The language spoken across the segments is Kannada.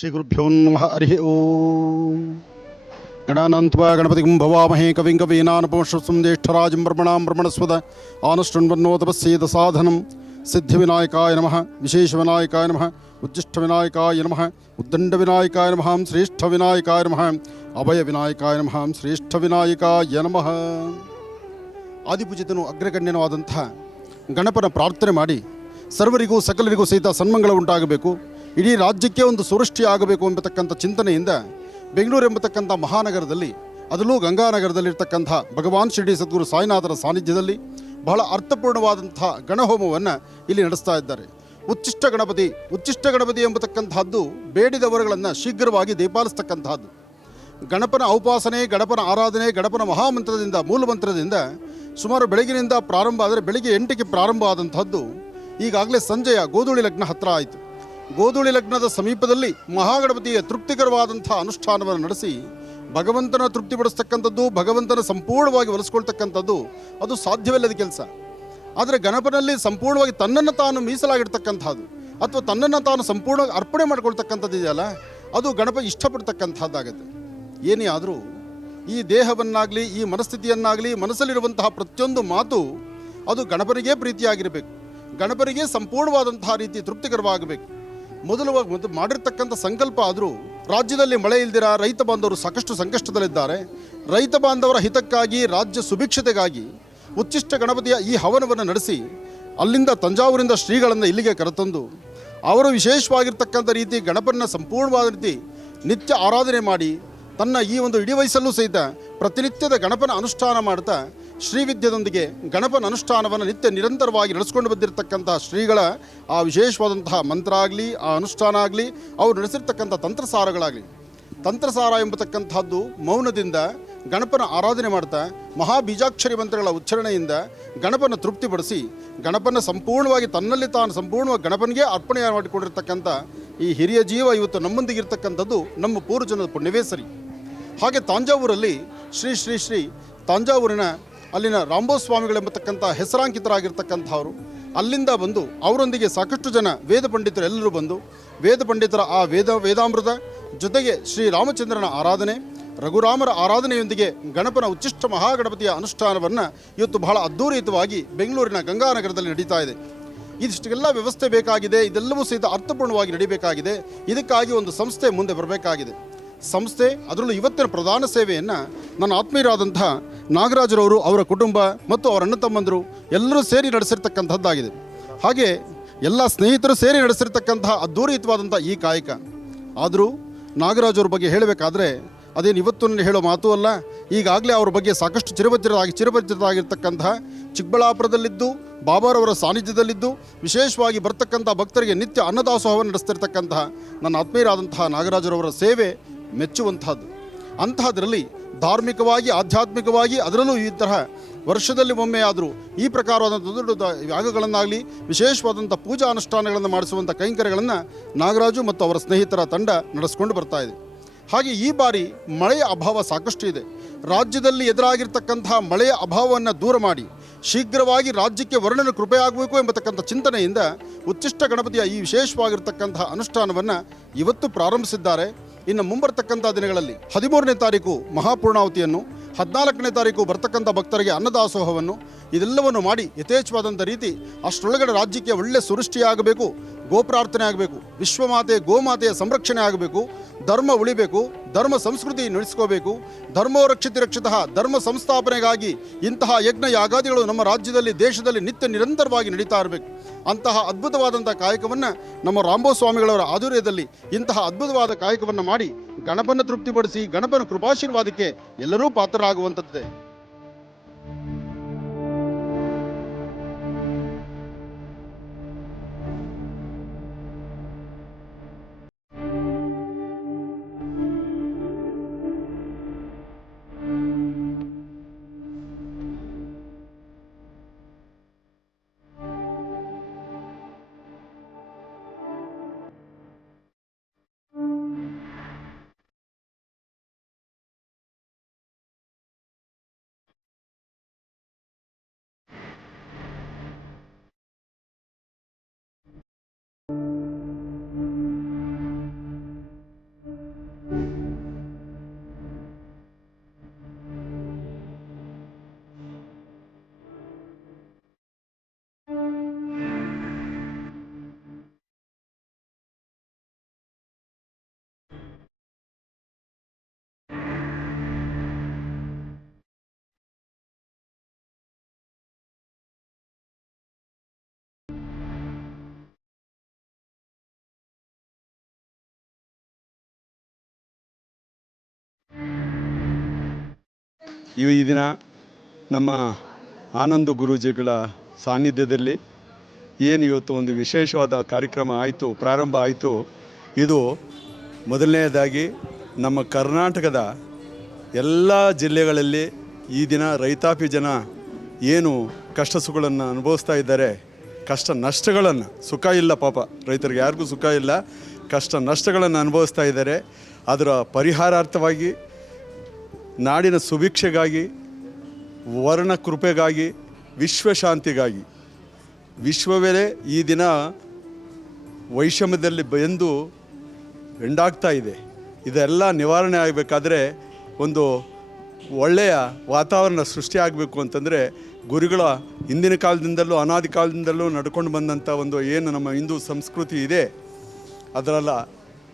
श्रीगुरुभ्यो नमः हरिः ओम् गणानान्त्वा गणपतिं भवामहे कविं कवीनानुपमश्रुतं ज्येष्ठराजं ब्रह्मणां ब्रह्मणस्पद आनुष्ठन्वन्नोतपस्येद साधनं सिद्धिविनायकाय नमः विशेषविनायकाय नमः उज्जिष्ठविनायकाय नमः उद्दण्डविनायकाय नमः श्रेष्ठविनायकाय नमः अभयविनायकाय नमः श्रेष्ठविनायकाय नमः ಆದಿಪೂಜಿತನು ಅಗ್ರಗಣ್ಯನವಾದಂಥ ಗಣಪನ ಪ್ರಾರ್ಥನೆ ಮಾಡಿ ಸರ್ವರಿಗೂ ಸಕಲರಿಗೂ ಸಹಿತ ಸನ್ಮಂಗಳ ಉಂಟಾಗಬೇಕು, ಇಡೀ ರಾಜ್ಯಕ್ಕೆ ಒಂದು ಸುವೃಷ್ಟಿ ಆಗಬೇಕು ಎಂಬತಕ್ಕಂಥ ಚಿಂತನೆಯಿಂದ ಬೆಂಗಳೂರು ಎಂಬತಕ್ಕಂಥ ಮಹಾನಗರದಲ್ಲಿ, ಅದರಲ್ಲೂ ಗಂಗಾನಗರದಲ್ಲಿರ್ತಕ್ಕಂಥ ಭಗವಾನ್ ಶಿರಡಿ ಸದ್ಗುರು ಸಾಯಿನಾಥರ ಸಾನ್ನಿಧ್ಯದಲ್ಲಿ ಬಹಳ ಅರ್ಥಪೂರ್ಣವಾದಂಥ ಗಣಹೋಮವನ್ನು ಇಲ್ಲಿ ನಡೆಸ್ತಾ ಇದ್ದಾರೆ. ಉಚ್ಚಿಷ್ಟ ಗಣಪತಿ ಎಂಬತಕ್ಕಂಥದ್ದು ಬೇಡಿದವರುಗಳನ್ನು ಶೀಘ್ರವಾಗಿ ದೀಪಾಲಿಸ್ತಕ್ಕಂಥದ್ದು. ಗಣಪನ ಔಪಾಸನೆ, ಗಣಪನ ಆರಾಧನೆ, ಗಣಪನ ಮಹಾಮಂತ್ರದಿಂದ, ಮೂಲಮಂತ್ರದಿಂದ ಸುಮಾರು ಬೆಳಗಿನಿಂದ ಪ್ರಾರಂಭ ಆದರೆ ಬೆಳಿಗ್ಗೆ 8ಕ್ಕೆ ಪ್ರಾರಂಭ ಆದಂಥದ್ದು ಈಗಾಗಲೇ ಸಂಜೆಯ ಗೋಧೂಳಿ ಲಗ್ನ ಹತ್ತಿರ ಆಯಿತು. ಗೋಧೂಳಿ ಲಗ್ನದ ಸಮೀಪದಲ್ಲಿ ಮಹಾಗಣಪತಿಯ ತೃಪ್ತಿಕರವಾದಂಥ ಅನುಷ್ಠಾನವನ್ನು ನಡೆಸಿ ಭಗವಂತನ ತೃಪ್ತಿಪಡಿಸ್ತಕ್ಕಂಥದ್ದು, ಭಗವಂತನ ಸಂಪೂರ್ಣವಾಗಿ ಒಲಿಸ್ಕೊಳ್ತಕ್ಕಂಥದ್ದು ಅದು ಸಾಧ್ಯವಿಲ್ಲದ ಕೆಲಸ. ಆದರೆ ಗಣಪನಲ್ಲಿ ಸಂಪೂರ್ಣವಾಗಿ ತನ್ನನ್ನು ತಾನು ಮೀಸಲಾಗಿರ್ತಕ್ಕಂಥದ್ದು ಅಥವಾ ತನ್ನನ್ನು ತಾನು ಸಂಪೂರ್ಣವಾಗಿ ಅರ್ಪಣೆ ಮಾಡ್ಕೊಳ್ತಕ್ಕಂಥದ್ದು ಇದೆಯಲ್ಲ, ಅದು ಗಣಪ ಇಷ್ಟಪಡ್ತಕ್ಕಂಥದ್ದಾಗುತ್ತೆ. ಏನೇ ಆದರೂ ಈ ದೇಹವನ್ನಾಗಲಿ, ಈ ಮನಸ್ಥಿತಿಯನ್ನಾಗಲಿ, ಮನಸ್ಸಲ್ಲಿರುವಂತಹ ಪ್ರತಿಯೊಂದು ಮಾತು ಅದು ಗಣಪನಿಗೆ ಪ್ರೀತಿಯಾಗಿರಬೇಕು, ಗಣಪನಿಗೆ ಸಂಪೂರ್ಣವಾದಂತಹ ರೀತಿ ತೃಪ್ತಿಕರವಾಗಬೇಕು. ಮೊದಲು ಮಾಡಿರ್ತಕ್ಕಂಥ ಸಂಕಲ್ಪ ಆದರೂ ರಾಜ್ಯದಲ್ಲಿ ಮಳೆ ಇಲ್ದಿರ ರೈತ ಬಾಂಧವರು ಸಾಕಷ್ಟು ಸಂಕಷ್ಟದಲ್ಲಿದ್ದಾರೆ. ರೈತ ಬಾಂಧವರ ಹಿತಕ್ಕಾಗಿ, ರಾಜ್ಯ ಸುಭಿಕ್ಷತೆಗಾಗಿ ಉಚ್ಚಿಷ್ಟ ಗಣಪತಿಯ ಈ ಹವನವನ್ನು ನಡೆಸಿ ಅಲ್ಲಿಂದ ತಂಜಾವೂರಿಂದ ಶ್ರೀಗಳನ್ನು ಇಲ್ಲಿಗೆ ಕರೆತಂದು ಅವರು ವಿಶೇಷವಾಗಿರ್ತಕ್ಕಂಥ ರೀತಿ ಗಣಪನ ಸಂಪೂರ್ಣವಾದ ರೀತಿ ನಿತ್ಯ ಆರಾಧನೆ ಮಾಡಿ ತನ್ನ ಈ ಒಂದು ಇಡೀ ವಯಸ್ಸಲ್ಲೂ ಸಹಿತ ಪ್ರತಿನಿತ್ಯದ ಗಣಪನ ಅನುಷ್ಠಾನ ಮಾಡ್ತಾ ಶ್ರೀವಿದ್ಯದೊಂದಿಗೆ ಗಣಪನ ಅನುಷ್ಠಾನವನ್ನು ನಿತ್ಯ ನಿರಂತರವಾಗಿ ನಡೆಸ್ಕೊಂಡು ಬಂದಿರತಕ್ಕಂಥ ಶ್ರೀಗಳ ಆ ವಿಶೇಷವಾದಂತಹ ಮಂತ್ರ ಆಗಲಿ, ಆ ಅನುಷ್ಠಾನ ಆಗಲಿ, ಅವರು ನಡೆಸಿರ್ತಕ್ಕಂಥ ತಂತ್ರಸಾರಗಳಾಗಲಿ, ತಂತ್ರಸಾರ ಎಂಬತಕ್ಕಂಥದ್ದು ಮೌನದಿಂದ ಗಣಪನ ಆರಾಧನೆ ಮಾಡ್ತಾ ಮಹಾಬೀಜಾಕ್ಷರಿ ಮಂತ್ರಗಳ ಉಚ್ಚಾರಣೆಯಿಂದ ಗಣಪನ ತೃಪ್ತಿಪಡಿಸಿ ಗಣಪನ ಸಂಪೂರ್ಣವಾಗಿ ತನ್ನಲ್ಲಿ ತಾನು ಸಂಪೂರ್ಣವಾಗಿ ಗಣಪನಿಗೆ ಅರ್ಪಣೆ ಮಾಡಿಕೊಂಡಿರ್ತಕ್ಕಂಥ ಈ ಹಿರಿಯ ಜೀವ ಇವತ್ತು ನಮ್ಮೊಂದಿಗಿರ್ತಕ್ಕಂಥದ್ದು ನಮ್ಮ ಪೂರ್ವಜನದ ಪುಣ್ಯವೇ ಸರಿ. ಹಾಗೆ ತಾಂಜಾವೂರಲ್ಲಿ ಶ್ರೀ ಶ್ರೀ ಶ್ರೀ ತಾಂಜಾವೂರಿನ ಅಲ್ಲಿನ ರಾಂಬೋ ಸ್ವಾಮಿಗಳೆಂಬತಕ್ಕಂಥ ಹೆಸರಾಂಕಿತರಾಗಿರ್ತಕ್ಕಂಥವರು ಅಲ್ಲಿಂದ ಬಂದು ಅವರೊಂದಿಗೆ ಸಾಕಷ್ಟು ಜನ ವೇದ ಪಂಡಿತರು ಎಲ್ಲರೂ ಬಂದು ವೇದ ಪಂಡಿತರ ಆ ವೇದಾಮೃತ ಜೊತೆಗೆ ಶ್ರೀರಾಮಚಂದ್ರನ ಆರಾಧನೆ, ರಘುರಾಮರ ಆರಾಧನೆಯೊಂದಿಗೆ ಗಣಪನ ಉಚ್ಚಿಷ್ಟ ಮಹಾಗಣಪತಿಯ ಅನುಷ್ಠಾನವನ್ನು ಇವತ್ತು ಬಹಳ ಅದ್ಧೂರಿತವಾಗಿ ಬೆಂಗಳೂರಿನ ಗಂಗಾನಗರದಲ್ಲಿ ನಡೀತಾ ಇದೆ. ಇದಿಷ್ಟೆಲ್ಲ ವ್ಯವಸ್ಥೆ ಬೇಕಾಗಿದೆ, ಇದೆಲ್ಲವೂ ಸಹಿತ ಅರ್ಥಪೂರ್ಣವಾಗಿ ನಡೀಬೇಕಾಗಿದೆ. ಇದಕ್ಕಾಗಿ ಒಂದು ಸಂಸ್ಥೆ ಮುಂದೆ ಬರಬೇಕಾಗಿದೆ. ಸಂಸ್ಥೆ ಅದರಲ್ಲೂ ಇವತ್ತಿನ ಪ್ರಧಾನ ಸೇವೆಯನ್ನು ನನ್ನ ಆತ್ಮೀಯರಾದಂಥ ನಾಗರಾಜರವರು, ಅವರ ಕುಟುಂಬ ಮತ್ತು ಅವರ ಅಣ್ಣ ತಮ್ಮಂದರು ಎಲ್ಲರೂ ಸೇರಿ ನಡೆಸಿರ್ತಕ್ಕಂಥದ್ದಾಗಿದೆ. ಹಾಗೆ ಎಲ್ಲ ಸ್ನೇಹಿತರು ಸೇರಿ ನಡೆಸಿರ್ತಕ್ಕಂತಹ ಅದ್ಧೂರಿತವಾದಂಥ ಈ ಕಾಯಕ. ಆದರೂ ನಾಗರಾಜವ್ರ ಬಗ್ಗೆ ಹೇಳಬೇಕಾದ್ರೆ ಅದೇನು ಇವತ್ತು ಹೇಳೋ ಮಾತು ಅಲ್ಲ. ಈಗಾಗಲೇ ಅವ್ರ ಬಗ್ಗೆ ಸಾಕಷ್ಟು ಚಿರಪರಿಚಿತರಾಗಿರ್ತಕ್ಕಂತಹ ಚಿಕ್ಕಬಳ್ಳಾಪುರದಲ್ಲಿದ್ದು ಬಾಬಾರವರ ಸಾನ್ನಿಧ್ಯದಲ್ಲಿದ್ದು ವಿಶೇಷವಾಗಿ ಬರ್ತಕ್ಕಂಥ ಭಕ್ತರಿಗೆ ನಿತ್ಯ ಅನ್ನದಾಸೋಹವನ್ನು ನಡೆಸ್ತಿರ್ತಕ್ಕಂತಹ ನನ್ನ ಆತ್ಮೀಯರಾದಂತಹ ನಾಗರಾಜರವರ ಸೇವೆ ಮೆಚ್ಚುವಂತಹದ್ದು. ಅಂತಹದರಲ್ಲಿ ಧಾರ್ಮಿಕವಾಗಿ, ಆಧ್ಯಾತ್ಮಿಕವಾಗಿ, ಅದರಲ್ಲೂ ಈ ತರಹ ವರ್ಷದಲ್ಲಿ ಒಮ್ಮೆ ಆದರೂ ಈ ಪ್ರಕಾರವಾದಂಥ ದೊಡ್ಡ ಯಾಗಗಳನ್ನಾಗಲಿ, ವಿಶೇಷವಾದಂಥ ಪೂಜಾ ಅನುಷ್ಠಾನಗಳನ್ನು ಮಾಡಿಸುವಂಥ ಕೈಂಕರ್ಯಗಳನ್ನು ನಾಗರಾಜು ಮತ್ತು ಅವರ ಸ್ನೇಹಿತರ ತಂಡ ನಡೆಸ್ಕೊಂಡು ಬರ್ತಾ ಇದೆ. ಹಾಗೆ ಈ ಬಾರಿ ಮಳೆಯ ಅಭಾವ ಸಾಕಷ್ಟು ಇದೆ. ರಾಜ್ಯದಲ್ಲಿ ಎದುರಾಗಿರ್ತಕ್ಕಂತಹ ಮಳೆಯ ಅಭಾವವನ್ನು ದೂರ ಮಾಡಿ ಶೀಘ್ರವಾಗಿ ರಾಜ್ಯಕ್ಕೆ ವರ್ಣನ ಕೃಪೆಯಾಗಬೇಕು ಎಂಬತಕ್ಕಂಥ ಚಿಂತನೆಯಿಂದ ಉಚ್ಚಿಷ್ಟ ಗಣಪತಿಯ ಈ ವಿಶೇಷವಾಗಿರ್ತಕ್ಕಂತಹ ಅನುಷ್ಠಾನವನ್ನು ಇವತ್ತು ಪ್ರಾರಂಭಿಸಿದ್ದಾರೆ. ಇನ್ನು ಮುಂಬರ್ತಕ್ಕಂಥ ದಿನಗಳಲ್ಲಿ 13ನೇ ತಾರೀಕು ಮಹಾಪೂರ್ಣಾವತಿಯನ್ನು, 14ನೇ ತಾರೀಕು ಬರ್ತಕ್ಕಂಥ ಭಕ್ತರಿಗೆ ಅನ್ನದಾಸೋಹವನ್ನು ಇದೆಲ್ಲವನ್ನು ಮಾಡಿ ಯಥೇಚ್ಛವಾದಂಥ ರೀತಿ ಅಷ್ಟರೊಳಗಡೆ ರಾಜ್ಯಕ್ಕೆ ಒಳ್ಳೆ ಸುವೃಷ್ಟಿಯಾಗಬೇಕು, ಗೋಪ್ರಾರ್ಥನೆ ಆಗಬೇಕು, ವಿಶ್ವಮಾತೆ ಗೋಮಾತೆಯ ಸಂರಕ್ಷಣೆ ಆಗಬೇಕು, ಧರ್ಮ ಉಳಿಬೇಕು, ಧರ್ಮ ಸಂಸ್ಕೃತಿ ನಡೆಸ್ಕೋಬೇಕು, ಧರ್ಮೋ ರಕ್ಷಿತಃ ಧರ್ಮ ಸಂಸ್ಥಾಪನೆಗಾಗಿ ಇಂತಹ ಯಜ್ಞ ಯಾಗಾದಿಗಳು ನಮ್ಮ ರಾಜ್ಯದಲ್ಲಿ, ದೇಶದಲ್ಲಿ ನಿತ್ಯ ನಿರಂತರವಾಗಿ ನಡೀತಾ ಇರಬೇಕು. ಅಂತಹ ಅದ್ಭುತವಾದಂಥ ಕಾಯಕವನ್ನು ನಮ್ಮ ರಾಂಬೋ ಸ್ವಾಮಿಗಳವರ ಆಧ್ವರ್ಯದಲ್ಲಿ ಇಂತಹ ಅದ್ಭುತವಾದ ಕಾಯಕವನ್ನು ಮಾಡಿ ಗಣಪನ ತೃಪ್ತಿಪಡಿಸಿ ಗಣಪನ ಕೃಪಾಶೀರ್ವಾದಕ್ಕೆ ಎಲ್ಲರೂ ಪಾತ್ರರಾಗುವಂಥದ್ದೇ. ಈ ದಿನ ನಮ್ಮ ಆನಂದ ಗುರೂಜಿಗಳ ಸಾನ್ನಿಧ್ಯದಲ್ಲಿ ಏನು ಇವತ್ತು ಒಂದು ವಿಶೇಷವಾದ ಕಾರ್ಯಕ್ರಮ ಆಯಿತು, ಪ್ರಾರಂಭ ಆಯಿತು. ಇದು ಮೊದಲನೆಯದಾಗಿ ನಮ್ಮ ಕರ್ನಾಟಕದ ಎಲ್ಲ ಜಿಲ್ಲೆಗಳಲ್ಲಿ ಈ ದಿನ ರೈತಾಪಿ ಜನ ಏನು ಕಷ್ಟ ಸುಖಗಳನ್ನು ಅನುಭವಿಸ್ತಾ ಇದ್ದಾರೆ, ಕಷ್ಟ ನಷ್ಟಗಳನ್ನು, ಸುಖ ಇಲ್ಲ ಪಾಪ ರೈತರಿಗೆ ಯಾರಿಗೂ ಸುಖ ಇಲ್ಲ, ಕಷ್ಟ ನಷ್ಟಗಳನ್ನು ಅನುಭವಿಸ್ತಾ ಇದ್ದಾರೆ. ಅದರ ಪರಿಹಾರಾರ್ಥವಾಗಿ, ನಾಡಿನ ಸುಭಿಕ್ಷೆಗಾಗಿ, ವರ್ಣ ಕೃಪೆಗಾಗಿ, ವಿಶ್ವಶಾಂತಿಗಾಗಿ, ವಿಶ್ವವೇ ಈ ದಿನ ವೈಷಮ್ಯದಲ್ಲಿ ಬೆಂದು ಎಂಡಾಗ್ತಾ ಇದೆ. ಇದೆಲ್ಲ ನಿವಾರಣೆ ಆಗಬೇಕಾದ್ರೆ ಒಂದು ಒಳ್ಳೆಯ ವಾತಾವರಣ ಸೃಷ್ಟಿ ಆಗಬೇಕು ಅಂತಂದರೆ ಗುರುಗಳ ಹಿಂದಿನ ಕಾಲದಿಂದಲೂ ಅನಾದಿ ಕಾಲದಿಂದಲೂ ನಡ್ಕೊಂಡು ಬಂದಂಥ ಒಂದು ಏನು ನಮ್ಮ ಹಿಂದೂ ಸಂಸ್ಕೃತಿ ಇದೆ,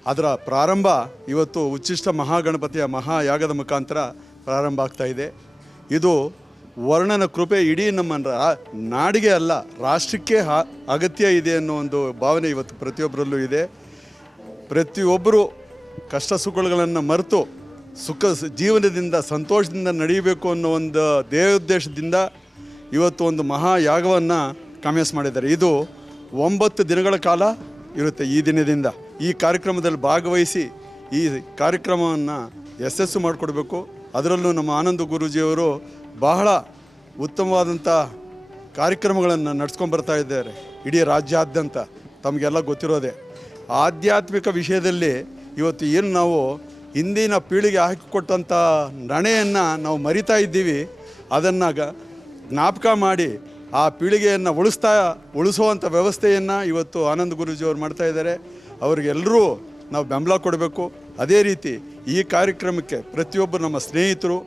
ಅದರ ಪ್ರಾರಂಭ ಇವತ್ತು ಉಚ್ಚಿಷ್ಟ ಮಹಾಗಣಪತಿಯ ಮಹಾಯಾಗದ ಮುಖಾಂತರ ಪ್ರಾರಂಭ ಆಗ್ತಾ ಇದೆ. ಇದು ವರ್ಣನ ಕೃಪೆ ಇಡೀ ನಮ್ಮ ನಾಡಿಗೆ ಅಲ್ಲ, ರಾಷ್ಟ್ರಕ್ಕೆ ಅಗತ್ಯ ಇದೆ ಅನ್ನೋ ಒಂದು ಭಾವನೆ ಇವತ್ತು ಪ್ರತಿಯೊಬ್ಬರಲ್ಲೂ ಇದೆ. ಪ್ರತಿಯೊಬ್ಬರು ಕಷ್ಟ ಸುಖಗಳನ್ನು ಮರೆತು ಜೀವನದಿಂದ ಸಂತೋಷದಿಂದ ನಡೆಯಬೇಕು ಅನ್ನೋ ಒಂದು ದೇವೋದ್ದೇಶದಿಂದ ಇವತ್ತು ಒಂದು ಮಹಾಯಾಗವನ್ನು ಕಾಮೇಸ್ ಮಾಡಿದ್ದಾರೆ. ಇದು 9 ದಿನಗಳ ಕಾಲ ಇರುತ್ತೆ. ಈ ದಿನದಿಂದ ಈ ಕಾರ್ಯಕ್ರಮದಲ್ಲಿ ಭಾಗವಹಿಸಿ ಈ ಕಾರ್ಯಕ್ರಮವನ್ನು ಯಶಸ್ಸು ಮಾಡಿಕೊಡ್ಬೇಕು. ಅದರಲ್ಲೂ ನಮ್ಮ ಆನಂದ ಗುರೂಜಿಯವರು ಬಹಳ ಉತ್ತಮವಾದಂಥ ಕಾರ್ಯಕ್ರಮಗಳನ್ನು ನಡೆಸ್ಕೊಂಡು ಬರ್ತಾ ಇದ್ದಾರೆ ಇಡೀ ರಾಜ್ಯಾದ್ಯಂತ. ತಮಗೆಲ್ಲ ಗೊತ್ತಿರೋದೆ, ಆಧ್ಯಾತ್ಮಿಕ ವಿಷಯದಲ್ಲಿ ಇವತ್ತು ಏನು ನಾವು ಹಿಂದಿನ ಪೀಳಿಗೆ ಹಾಕಿಕೊಟ್ಟಂಥ ನಡೆಯನ್ನು ನಾವು ಮರಿತಾ ಇದ್ದೀವಿ, ಅದನ್ನು ಜ್ಞಾಪಕ ಮಾಡಿ ಆ ಪೀಳಿಗೆಯನ್ನು ಉಳಿಸುವಂಥ ವ್ಯವಸ್ಥೆಯನ್ನು ಇವತ್ತು ಆನಂದ ಗುರೂಜಿಯವರು ಮಾಡ್ತಾ ಇದ್ದಾರೆ. ಅವ್ರಿಗೆಲ್ಲರೂ ನಾವು ಬೆಂಬಲ ಕೊಡಬೇಕು. ಅದೇ ರೀತಿ ಈ ಕಾರ್ಯಕ್ರಮಕ್ಕೆ ಪ್ರತಿಯೊಬ್ಬರು ನಮ್ಮ ಸ್ನೇಹಿತರು,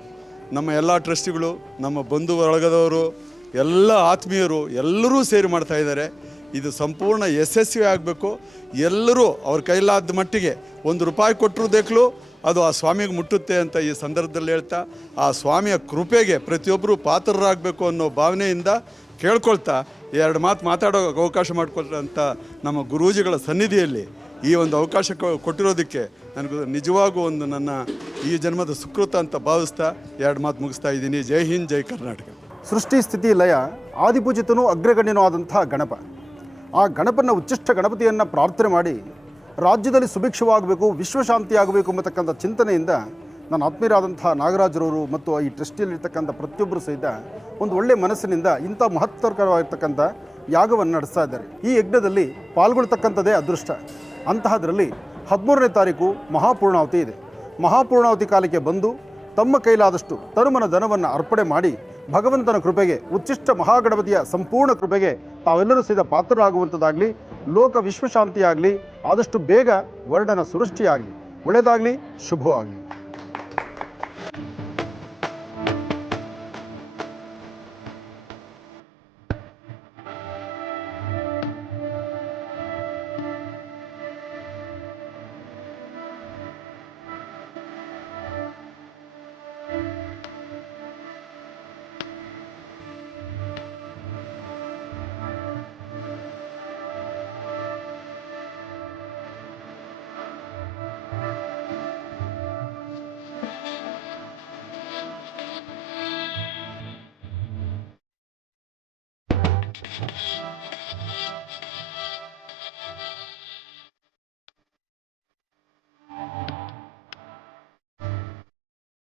ನಮ್ಮ ಎಲ್ಲ ಟ್ರಸ್ಟಿಗಳು, ನಮ್ಮ ಬಂಧು ಬಳಗದವರು, ಎಲ್ಲ ಆತ್ಮೀಯರು ಎಲ್ಲರೂ ಸೇರಿ ಮಾಡ್ತಾ ಇದ್ದಾರೆ. ಇದು ಸಂಪೂರ್ಣ ಯಶಸ್ವಿ ಆಗಬೇಕು. ಎಲ್ಲರೂ ಅವ್ರ ಕೈಲಾದ ಮಟ್ಟಿಗೆ ₹1 ಕೊಟ್ಟರು ದೇಖಲು ಅದು ಆ ಸ್ವಾಮಿಗೆ ಮುಟ್ಟುತ್ತೆ ಅಂತ ಈ ಸಂದರ್ಭದಲ್ಲಿ ಹೇಳ್ತಾ, ಆ ಸ್ವಾಮಿಯ ಕೃಪೆಗೆ ಪ್ರತಿಯೊಬ್ಬರು ಪಾತ್ರರಾಗಬೇಕು ಅನ್ನೋ ಭಾವನೆಯಿಂದ ಕೇಳ್ಕೊಳ್ತಾ 2 ಮಾತು ಮಾತಾಡೋ ಅವಕಾಶ ಮಾಡಿಕೊಟ್ಟಂಥ ನಮ್ಮ ಗುರೂಜಿಗಳ ಸನ್ನಿಧಿಯಲ್ಲಿ ಈ ಒಂದು ಅವಕಾಶ ಕೊಟ್ಟಿರೋದಕ್ಕೆ ನನಗೂ ನಿಜವಾಗೂ ಒಂದು ನನ್ನ ಈ ಜನ್ಮದ ಸುಕೃತ ಅಂತ ಭಾವಿಸ್ತಾ 2 ಮಾತು ಮುಗಿಸ್ತಾ ಇದ್ದೀನಿ. ಜೈ ಹಿಂದ್, ಜೈ ಕರ್ನಾಟಕ. ಸೃಷ್ಟಿ ಸ್ಥಿತಿ ಲಯ ಆದಿಪೂಜಿತನೂ ಅಗ್ರಗಣ್ಯನೂ ಆದಂಥ ಗಣಪ, ಆ ಗಣಪನ ಉಚ್ಚಿಷ್ಟ ಗಣಪತಿಯನ್ನು ಪ್ರಾರ್ಥನೆ ಮಾಡಿ ರಾಜ್ಯದಲ್ಲಿ ಸುಭಿಕ್ಷವಾಗಬೇಕು, ವಿಶ್ವಶಾಂತಿ ಆಗಬೇಕು ಎಂಬತಕ್ಕಂಥ ಚಿಂತನೆಯಿಂದ ನನ್ನ ಆತ್ಮೀಯರಾದಂಥ ನಾಗರಾಜರವರು ಮತ್ತು ಈ ಟ್ರಸ್ಟಿಯಲ್ಲಿರ್ತಕ್ಕಂಥ ಪ್ರತಿಯೊಬ್ಬರು ಸಹಿತ ಒಂದು ಒಳ್ಳೆಯ ಮನಸ್ಸಿನಿಂದ ಇಂಥ ಮಹತ್ತರವಾಗಿರ್ತಕ್ಕಂಥ ಯಾಗವನ್ನು ನಡೆಸ್ತಾ ಇದ್ದಾರೆ. ಈ ಯಜ್ಞದಲ್ಲಿ ಪಾಲ್ಗೊಳ್ತಕ್ಕಂಥದ್ದೇ ಅದೃಷ್ಟ. ಅಂತಹದರಲ್ಲಿ 13ನೇ ತಾರೀಕು ಮಹಾಪೂರ್ಣಾವತಿ ಇದೆ. ಮಹಾಪೂರ್ಣಾವತಿ ಕಾಲಕ್ಕೆ ಬಂದು ತಮ್ಮ ಕೈಲಾದಷ್ಟು ತನುಮನ ಧನವನ್ನು ಅರ್ಪಣೆ ಮಾಡಿ ಭಗವಂತನ ಕೃಪೆಗೆ, ಉಚ್ಚಿಷ್ಟ ಮಹಾಗಣಪತಿಯ ಸಂಪೂರ್ಣ ಕೃಪೆಗೆ ತಾವೆಲ್ಲರೂ ಸಹಿತ ಪಾತ್ರರಾಗುವಂಥದ್ದಾಗಲಿ, ಲೋಕ ವಿಶ್ವಶಾಂತಿಯಾಗಲಿ, ಆದಷ್ಟು ಬೇಗ ವರ್ಣನ ಸೃಷ್ಟಿಯಾಗಲಿ, ಒಳ್ಳೆಯದಾಗಲಿ, ಶುಭವಾಗಲಿ.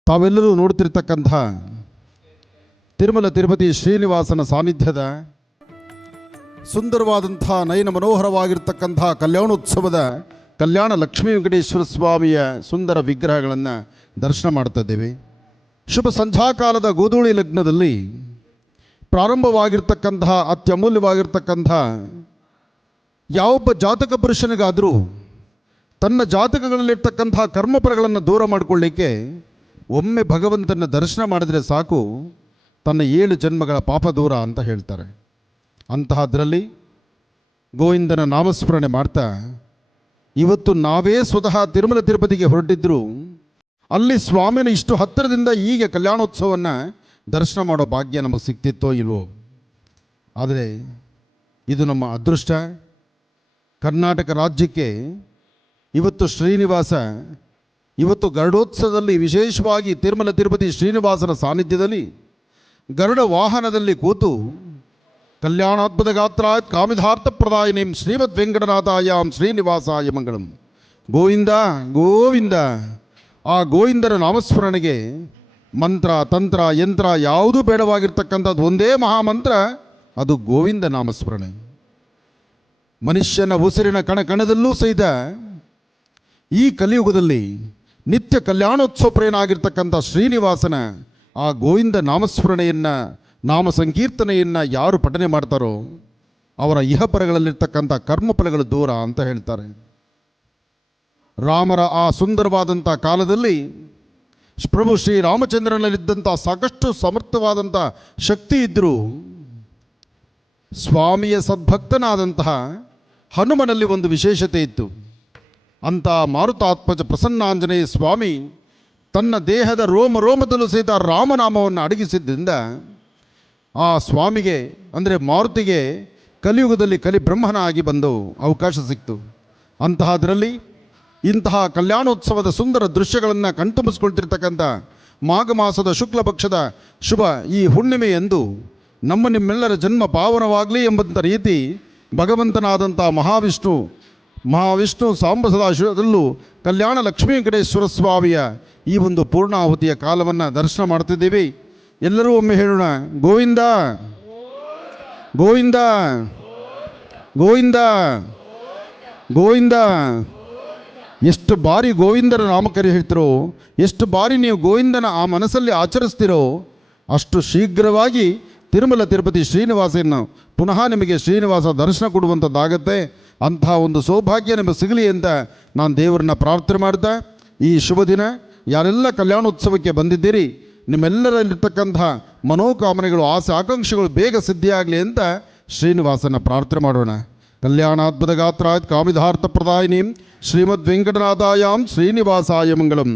ತಾವೆಲ್ಲರೂ ನೋಡ್ತಿರ್ತಕ್ಕಂಥ ತಿರುಮಲ ತಿರುಪತಿ ಶ್ರೀನಿವಾಸನ ಸಾನ್ನಿಧ್ಯದ ಸುಂದರವಾದಂಥ ನಯನ ಮನೋಹರವಾಗಿರ್ತಕ್ಕಂಥ ಕಲ್ಯಾಣೋತ್ಸವದ ಕಲ್ಯಾಣ ಲಕ್ಷ್ಮೀ ವೆಂಕಟೇಶ್ವರ ಸ್ವಾಮಿಯ ಸುಂದರ ವಿಗ್ರಹಗಳನ್ನು ದರ್ಶನ ಮಾಡ್ತಾ ಇದ್ದೇವೆ. ಶುಭ ಸಂಧ್ಯಾಕಾಲದ ಗೋಧೂಳಿ ಲಗ್ನದಲ್ಲಿ ಪ್ರಾರಂಭವಾಗಿರ್ತಕ್ಕಂತಹ ಅತ್ಯಮೂಲ್ಯವಾಗಿರ್ತಕ್ಕಂಥ ಯಾವೊಬ್ಬ ಜಾತಕ ಪುರುಷನಿಗಾದರೂ ತನ್ನ ಜಾತಕಗಳಲ್ಲಿರ್ತಕ್ಕಂಥ ಕರ್ಮಫಲಗಳನ್ನು ದೂರ ಮಾಡಿಕೊಳ್ಳಿಕ್ಕೆ ಒಮ್ಮೆ ಭಗವಂತನ ದರ್ಶನ ಮಾಡಿದರೆ ಸಾಕು, ತನ್ನ 7 ಜನ್ಮಗಳ ಪಾಪ ದೂರ ಅಂತ ಹೇಳ್ತಾರೆ. ಅಂತಹದ್ರಲ್ಲಿ ಗೋವಿಂದನ ನಾಮಸ್ಮರಣೆ ಮಾಡ್ತಾ ಇವತ್ತು ನಾವೇ ಸ್ವತಃ ತಿರುಮಲ ತಿರುಪತಿಗೆ ಹೊರಟಿದ್ದರೂ ಅಲ್ಲಿ ಸ್ವಾಮಿನ ಇಷ್ಟು ಹತ್ತಿರದಿಂದ ಹೀಗೆ ಕಲ್ಯಾಣೋತ್ಸವವನ್ನು ದರ್ಶನ ಮಾಡೋ ಭಾಗ್ಯ ನಮಗೆ ಸಿಗ್ತಿತ್ತೋ ಇಲ್ವೋ. ಆದರೆ ಇದು ನಮ್ಮ ಅದೃಷ್ಟ. ಕರ್ನಾಟಕ ರಾಜ್ಯಕ್ಕೆ ಇವತ್ತು ಶ್ರೀನಿವಾಸ ಇವತ್ತು ಗರುಡೋತ್ಸವದಲ್ಲಿ ವಿಶೇಷವಾಗಿ ತಿರುಮಲ ತಿರುಪತಿ ಶ್ರೀನಿವಾಸನ ಸಾನ್ನಿಧ್ಯದಲ್ಲಿ ಗರುಡ ವಾಹನದಲ್ಲಿ ಕೂತು ಕಲ್ಯಾಣಾದ್ಭುತ ಗಾತ್ರಾತ್ ಕಾಮಿಧಾರ್ಥ ಪ್ರದಾಯಿನೀಂ ಶ್ರೀಮದ್ ವೆಂಕಟನಾಥಾಯಾಂ ಶ್ರೀನಿವಾಸಾಯ ಮಂಗಳಂ. ಗೋವಿಂದ ಗೋವಿಂದ. ಆ ಗೋವಿಂದರ ನಾಮಸ್ಮರಣೆಗೆ ಮಂತ್ರ ತಂತ್ರ ಯಂತ್ರ ಯಾವುದೂ ಬೇಡವಾಗಿರ್ತಕ್ಕಂಥದ್ದು ಒಂದೇ ಮಹಾಮಂತ್ರ, ಅದು ಗೋವಿಂದ ನಾಮಸ್ಮರಣೆ. ಮನುಷ್ಯನ ಉಸಿರಿನ ಕಣಕಣದಲ್ಲೂ ಸಹಿತ ಈ ಕಲಿಯುಗದಲ್ಲಿ ನಿತ್ಯ ಕಲ್ಯಾಣೋತ್ಸವ ಪ್ರಿಯನಾಗಿರ್ತಕ್ಕಂಥ ಶ್ರೀನಿವಾಸನ ಆ ಗೋವಿಂದ ನಾಮಸ್ಮರಣೆಯನ್ನು ನಾಮ ಸಂಕೀರ್ತನೆಯನ್ನು ಯಾರು ಪಠನೆ ಮಾಡ್ತಾರೋ ಅವರ ಇಹಪರಗಳಲ್ಲಿರ್ತಕ್ಕಂಥ ಕರ್ಮಫಲಗಳು ದೂರ ಅಂತ ಹೇಳ್ತಾರೆ. ರಾಮರ ಆ ಸುಂದರವಾದಂಥ ಕಾಲದಲ್ಲಿ ಪ್ರಭು ಶ್ರೀರಾಮಚಂದ್ರನಲ್ಲಿದ್ದಂಥ ಸಾಕಷ್ಟು ಸಮರ್ಥವಾದಂಥ ಶಕ್ತಿ ಇದ್ದರೂ ಸ್ವಾಮಿಯ ಸದ್ಭಕ್ತನಾದಂತಹ ಹನುಮನಲ್ಲಿ ಒಂದು ವಿಶೇಷತೆ ಇತ್ತು. ಅಂಥ ಮಾರುತಾತ್ಮಜ ಪ್ರಸನ್ನಾಂಜನೇಯ ಸ್ವಾಮಿ ತನ್ನ ದೇಹದ ರೋಮ ರೋಮದಲ್ಲೂ ಸಹಿತ ರಾಮನಾಮವನ್ನು ಅಡಗಿಸಿದ್ದರಿಂದ ಆ ಸ್ವಾಮಿಗೆ ಅಂದರೆ ಮಾರುತಿಗೆ ಕಲಿಯುಗದಲ್ಲಿ ಕಲಿಬ್ರಹ್ಮನಾಗಿ ಬಂದು ಅವಕಾಶ ಸಿಕ್ತು. ಅಂತಹದರಲ್ಲಿ ಇಂತಹ ಕಲ್ಯಾಣೋತ್ಸವದ ಸುಂದರ ದೃಶ್ಯಗಳನ್ನು ಕಣ್ತುಂಬಿಸ್ಕೊಳ್ತಿರ್ತಕ್ಕಂಥ ಮಾಘ ಮಾಸದ ಶುಕ್ಲ ಪಕ್ಷದ ಶುಭ ಈ ಹುಣ್ಣಿಮೆಯಂದು ನಿಮ್ಮೆಲ್ಲರ ಜನ್ಮ ಪಾವನವಾಗಲಿ ಎಂಬಂಥ ರೀತಿ ಭಗವಂತನಾದಂಥ ಮಹಾವಿಷ್ಣು ಸಾಂಬ ಸದಾಶಿವದಲ್ಲೂ ಕಲ್ಯಾಣ ಲಕ್ಷ್ಮೀ ವೆಂಕಟೇಶ್ವರ ಸ್ವಾಮಿಯ ಈ ಒಂದು ಪೂರ್ಣಾಹುತಿಯ ಕಾಲವನ್ನು ದರ್ಶನ ಮಾಡ್ತಿದ್ದೀವಿ. ಎಲ್ಲರೂ ಒಮ್ಮೆ ಹೇಳೋಣ, ಗೋವಿಂದ ಗೋವಿಂದ ಗೋವಿಂದ ಗೋವಿಂದ. ಎಷ್ಟು ಬಾರಿ ಗೋವಿಂದರ ನಾಮಕರಿ ಹೇಳ್ತಿರೋ, ಎಷ್ಟು ಬಾರಿ ನೀವು ಗೋವಿಂದನ ಆ ಮನಸ್ಸಲ್ಲಿ ಆಚರಿಸ್ತಿರೋ, ಅಷ್ಟು ಶೀಘ್ರವಾಗಿ ತಿರುಮಲ ತಿರುಪತಿ ಶ್ರೀನಿವಾಸನ್ನು ಪುನಃ ನಿಮಗೆ ಶ್ರೀನಿವಾಸ ದರ್ಶನ ಕೊಡುವಂಥದ್ದಾಗತ್ತೆ. ಅಂತಹ ಒಂದು ಸೌಭಾಗ್ಯ ನಿಮಗೆ ಸಿಗಲಿ ಅಂತ ನಾನು ದೇವರನ್ನ ಪ್ರಾರ್ಥನೆ ಮಾಡ್ತಾ, ಈ ಶುಭ ದಿನ ಯಾರೆಲ್ಲ ಕಲ್ಯಾಣೋತ್ಸವಕ್ಕೆ ಬಂದಿದ್ದೀರಿ ನಿಮ್ಮೆಲ್ಲರಲ್ಲಿರ್ತಕ್ಕಂಥ ಮನೋಕಾಮನೆಗಳು ಆಸೆ ಆಕಾಂಕ್ಷೆಗಳು ಬೇಗ ಸಿದ್ಧಿಯಾಗಲಿ ಅಂತ ಶ್ರೀನಿವಾಸನ ಪ್ರಾರ್ಥನೆ ಮಾಡೋಣ. ಕಲ್ಯಾಣಾದ್ಭುತ ಗಾತ್ರಾತ್ ಕಾಮಿಧಾರ್ಥ ಪ್ರದಾಯಿನೀಂ ಶ್ರೀಮದ್ ವೆಂಕಟನಾಥಾಯಾಂ ಶ್ರೀನಿವಾಸಾಯ ಮಂಗಳಂ.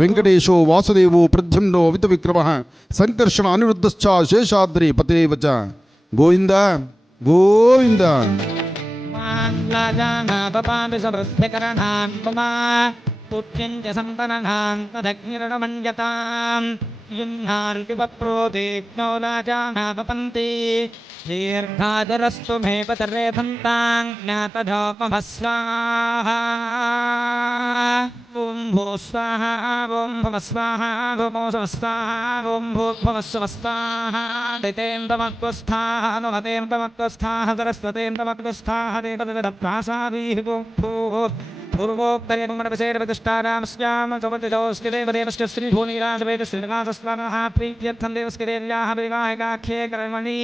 ವೆಂಕಟೇಶೋ ವಾಸುದೇವೋ ಪ್ರದ್ಯುಮ್ನೋ ವಿತ ವಿಕ್ರಮಃ ಸಂಕರ್ಷಣ ಅನಿರುದ್ಧಶ್ಚ ಶೇಷಾದ್ರಿ ಪತಿರೇವ ಚ. ಗೋವಿಂದ ಗೋವಿಂದ. पुत्यञ्च सम्पन्नां तदग्निर्मञ्जतां युह्नाल्पिबप्रोतीक्ष्णो राजानापपन्ति दीर्घादरस्तु मे पतरेधन्तां ज्ञातधोपमस्वाहा. ॐ भो स्वाहा ॐ भव स्वाहा भवो स्वाहा ॐ भूर्भुवस्वस्वाहा. दैतें तमक्वस्थाः नमतें तमक्वस्थाः सरस्वतें तमक्वस्थाः देवदत्प्रासादीः भूत् पूर्वोक्तरेपमणपसेरप्रतिष्ठारां स्याम सवतिजोऽस्ति देवदेवस्य श्रीभूनिराजवेदश्रीनिवासस्वानः प्रीत्यर्थं देवस्य देव्याः वैवाहिकाख्ये कर्मणि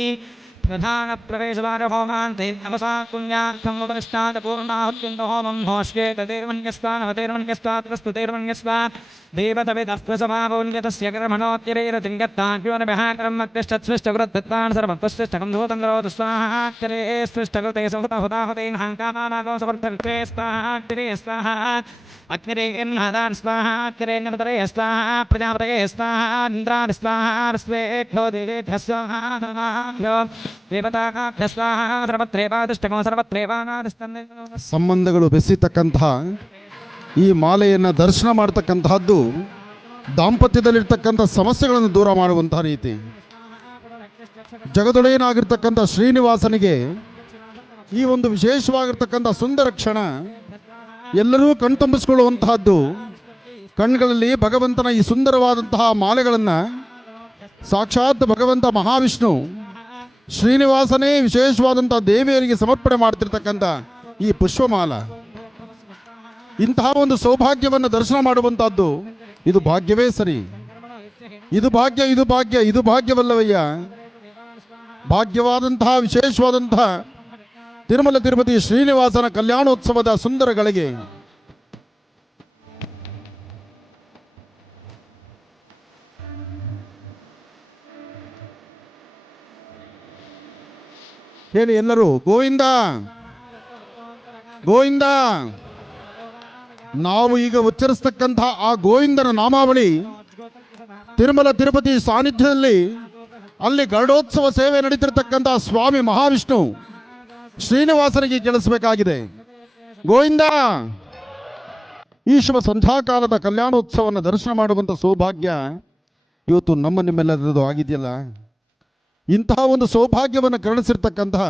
प्रधानप्रवेशद्वारहोमान्ते नमसा पुण्यार्थम् उपनिष्ठान्तपूर्णाहुत्युन्दहोमं होष्येतदेर्मन्यस्तानवतेर्मन्यस्तात्रस्तुतेर्मन्यस्तात् देवतवेदः प्रसमावोन्यतस्य कर्मणोत्यरैरतिङ्गत्ताभ्योनभः कर्मत्यष्टत्स्पृष्टवृत्तत्वान् सर्वत्वस्तिष्ठकं धूतङ्गरोतु स्वाहाक्षरे स्पृष्टकृते संहताहुताहुतेन्हाङ्कामानागो समर्थर्थे स्वाहाक्षरे स्वाहा. अग्निरे इन्हदान् स्वाहा अग्निरे नमतरे स्वाहा प्रजापतये स्वाहा इन्द्रान् स्वाहा स्वेभ्यो देवेभ्यः स्वाहा देवताभ्यः स्वाहा सर्वत्रेवादिष्टको सर्वत्रेवानादिष्टन्ने. ಸಂಬಂಧಗಳು ಬೆಸೆಯತಕ್ಕಂತಹ ಈ ಮಾಲೆಯನ್ನು ದರ್ಶನ ಮಾಡ್ತಕ್ಕಂತಹದ್ದು ದಾಂಪತ್ಯದಲ್ಲಿರ್ತಕ್ಕಂಥ ಸಮಸ್ಯೆಗಳನ್ನು ದೂರ ಮಾಡುವಂತಹ ರೀತಿ. ಜಗದೊಡೆಯನಾಗಿರ್ತಕ್ಕಂಥ ಶ್ರೀನಿವಾಸನಿಗೆ ಈ ಒಂದು ವಿಶೇಷವಾಗಿರ್ತಕ್ಕಂಥ ಸುಂದರ ಕ್ಷಣ ಎಲ್ಲರೂ ಕಣ್ತುಂಬಿಸಿಕೊಳ್ಳುವಂತಹದ್ದು. ಕಣ್ಗಳಲ್ಲಿ ಭಗವಂತನ ಈ ಸುಂದರವಾದಂತಹ ಮಾಲೆಗಳನ್ನು ಸಾಕ್ಷಾತ್ ಭಗವಂತ ಮಹಾವಿಷ್ಣು ಶ್ರೀನಿವಾಸನೇ ವಿಶೇಷವಾದಂಥ ದೇವಿಯರಿಗೆ ಸಮರ್ಪಣೆ ಮಾಡ್ತಿರ್ತಕ್ಕಂಥ ಈ ಪುಷ್ಪಮಾಲ, ಇಂತಹ ಒಂದು ಸೌಭಾಗ್ಯವನ್ನು ದರ್ಶನ ಮಾಡುವಂತಹದ್ದು ಇದು ಭಾಗ್ಯವೇ ಸರಿ. ಇದು ಭಾಗ್ಯ ಇದು ಭಾಗ್ಯ ಇದು ಭಾಗ್ಯವಲ್ಲವಯ್ಯ. ಭಾಗ್ಯವಾದಂತಹ ವಿಶೇಷವಾದಂತಹ ತಿರುಮಲ ತಿರುಪತಿ ಶ್ರೀನಿವಾಸನ ಕಲ್ಯಾಣೋತ್ಸವದ ಸುಂದರಗಳಿಗೆ ಹೇಳಿ ಎಲ್ಲರೂ ಗೋವಿಂದ ಗೋವಿಂದ. ನಾವು ಈಗ ಉಚ್ಚರಿಸ್ತಕ್ಕಂತಹ ಆ ಗೋವಿಂದನ ನಾಮಾವಳಿ ತಿರುಮಲ ತಿರುಪತಿ ಸಾನ್ನಿಧ್ಯದಲ್ಲಿ ಅಲ್ಲಿ ಗರುಡೋತ್ಸವ ಸೇವೆ ನಡೀತಿರ್ತಕ್ಕಂಥ ಸ್ವಾಮಿ ಮಹಾವಿಷ್ಣು ಶ್ರೀನಿವಾಸನಿಗೆ ಕೇಳಿಸಬೇಕಾಗಿದೆ. ಗೋವಿಂದ ಈ ಶುಭ ಸಂಧ್ಯಾಕಾಲದ ಕಲ್ಯಾಣೋತ್ಸವವನ್ನು ದರ್ಶನ ಮಾಡುವಂಥ ಸೌಭಾಗ್ಯ ಇವತ್ತು ನಿಮ್ಮೆಲ್ಲರದು ಆಗಿದೆಯಲ್ಲ. ಇಂತಹ ಒಂದು ಸೌಭಾಗ್ಯವನ್ನು ಕರುಣಿಸಿರ್ತಕ್ಕಂತಹ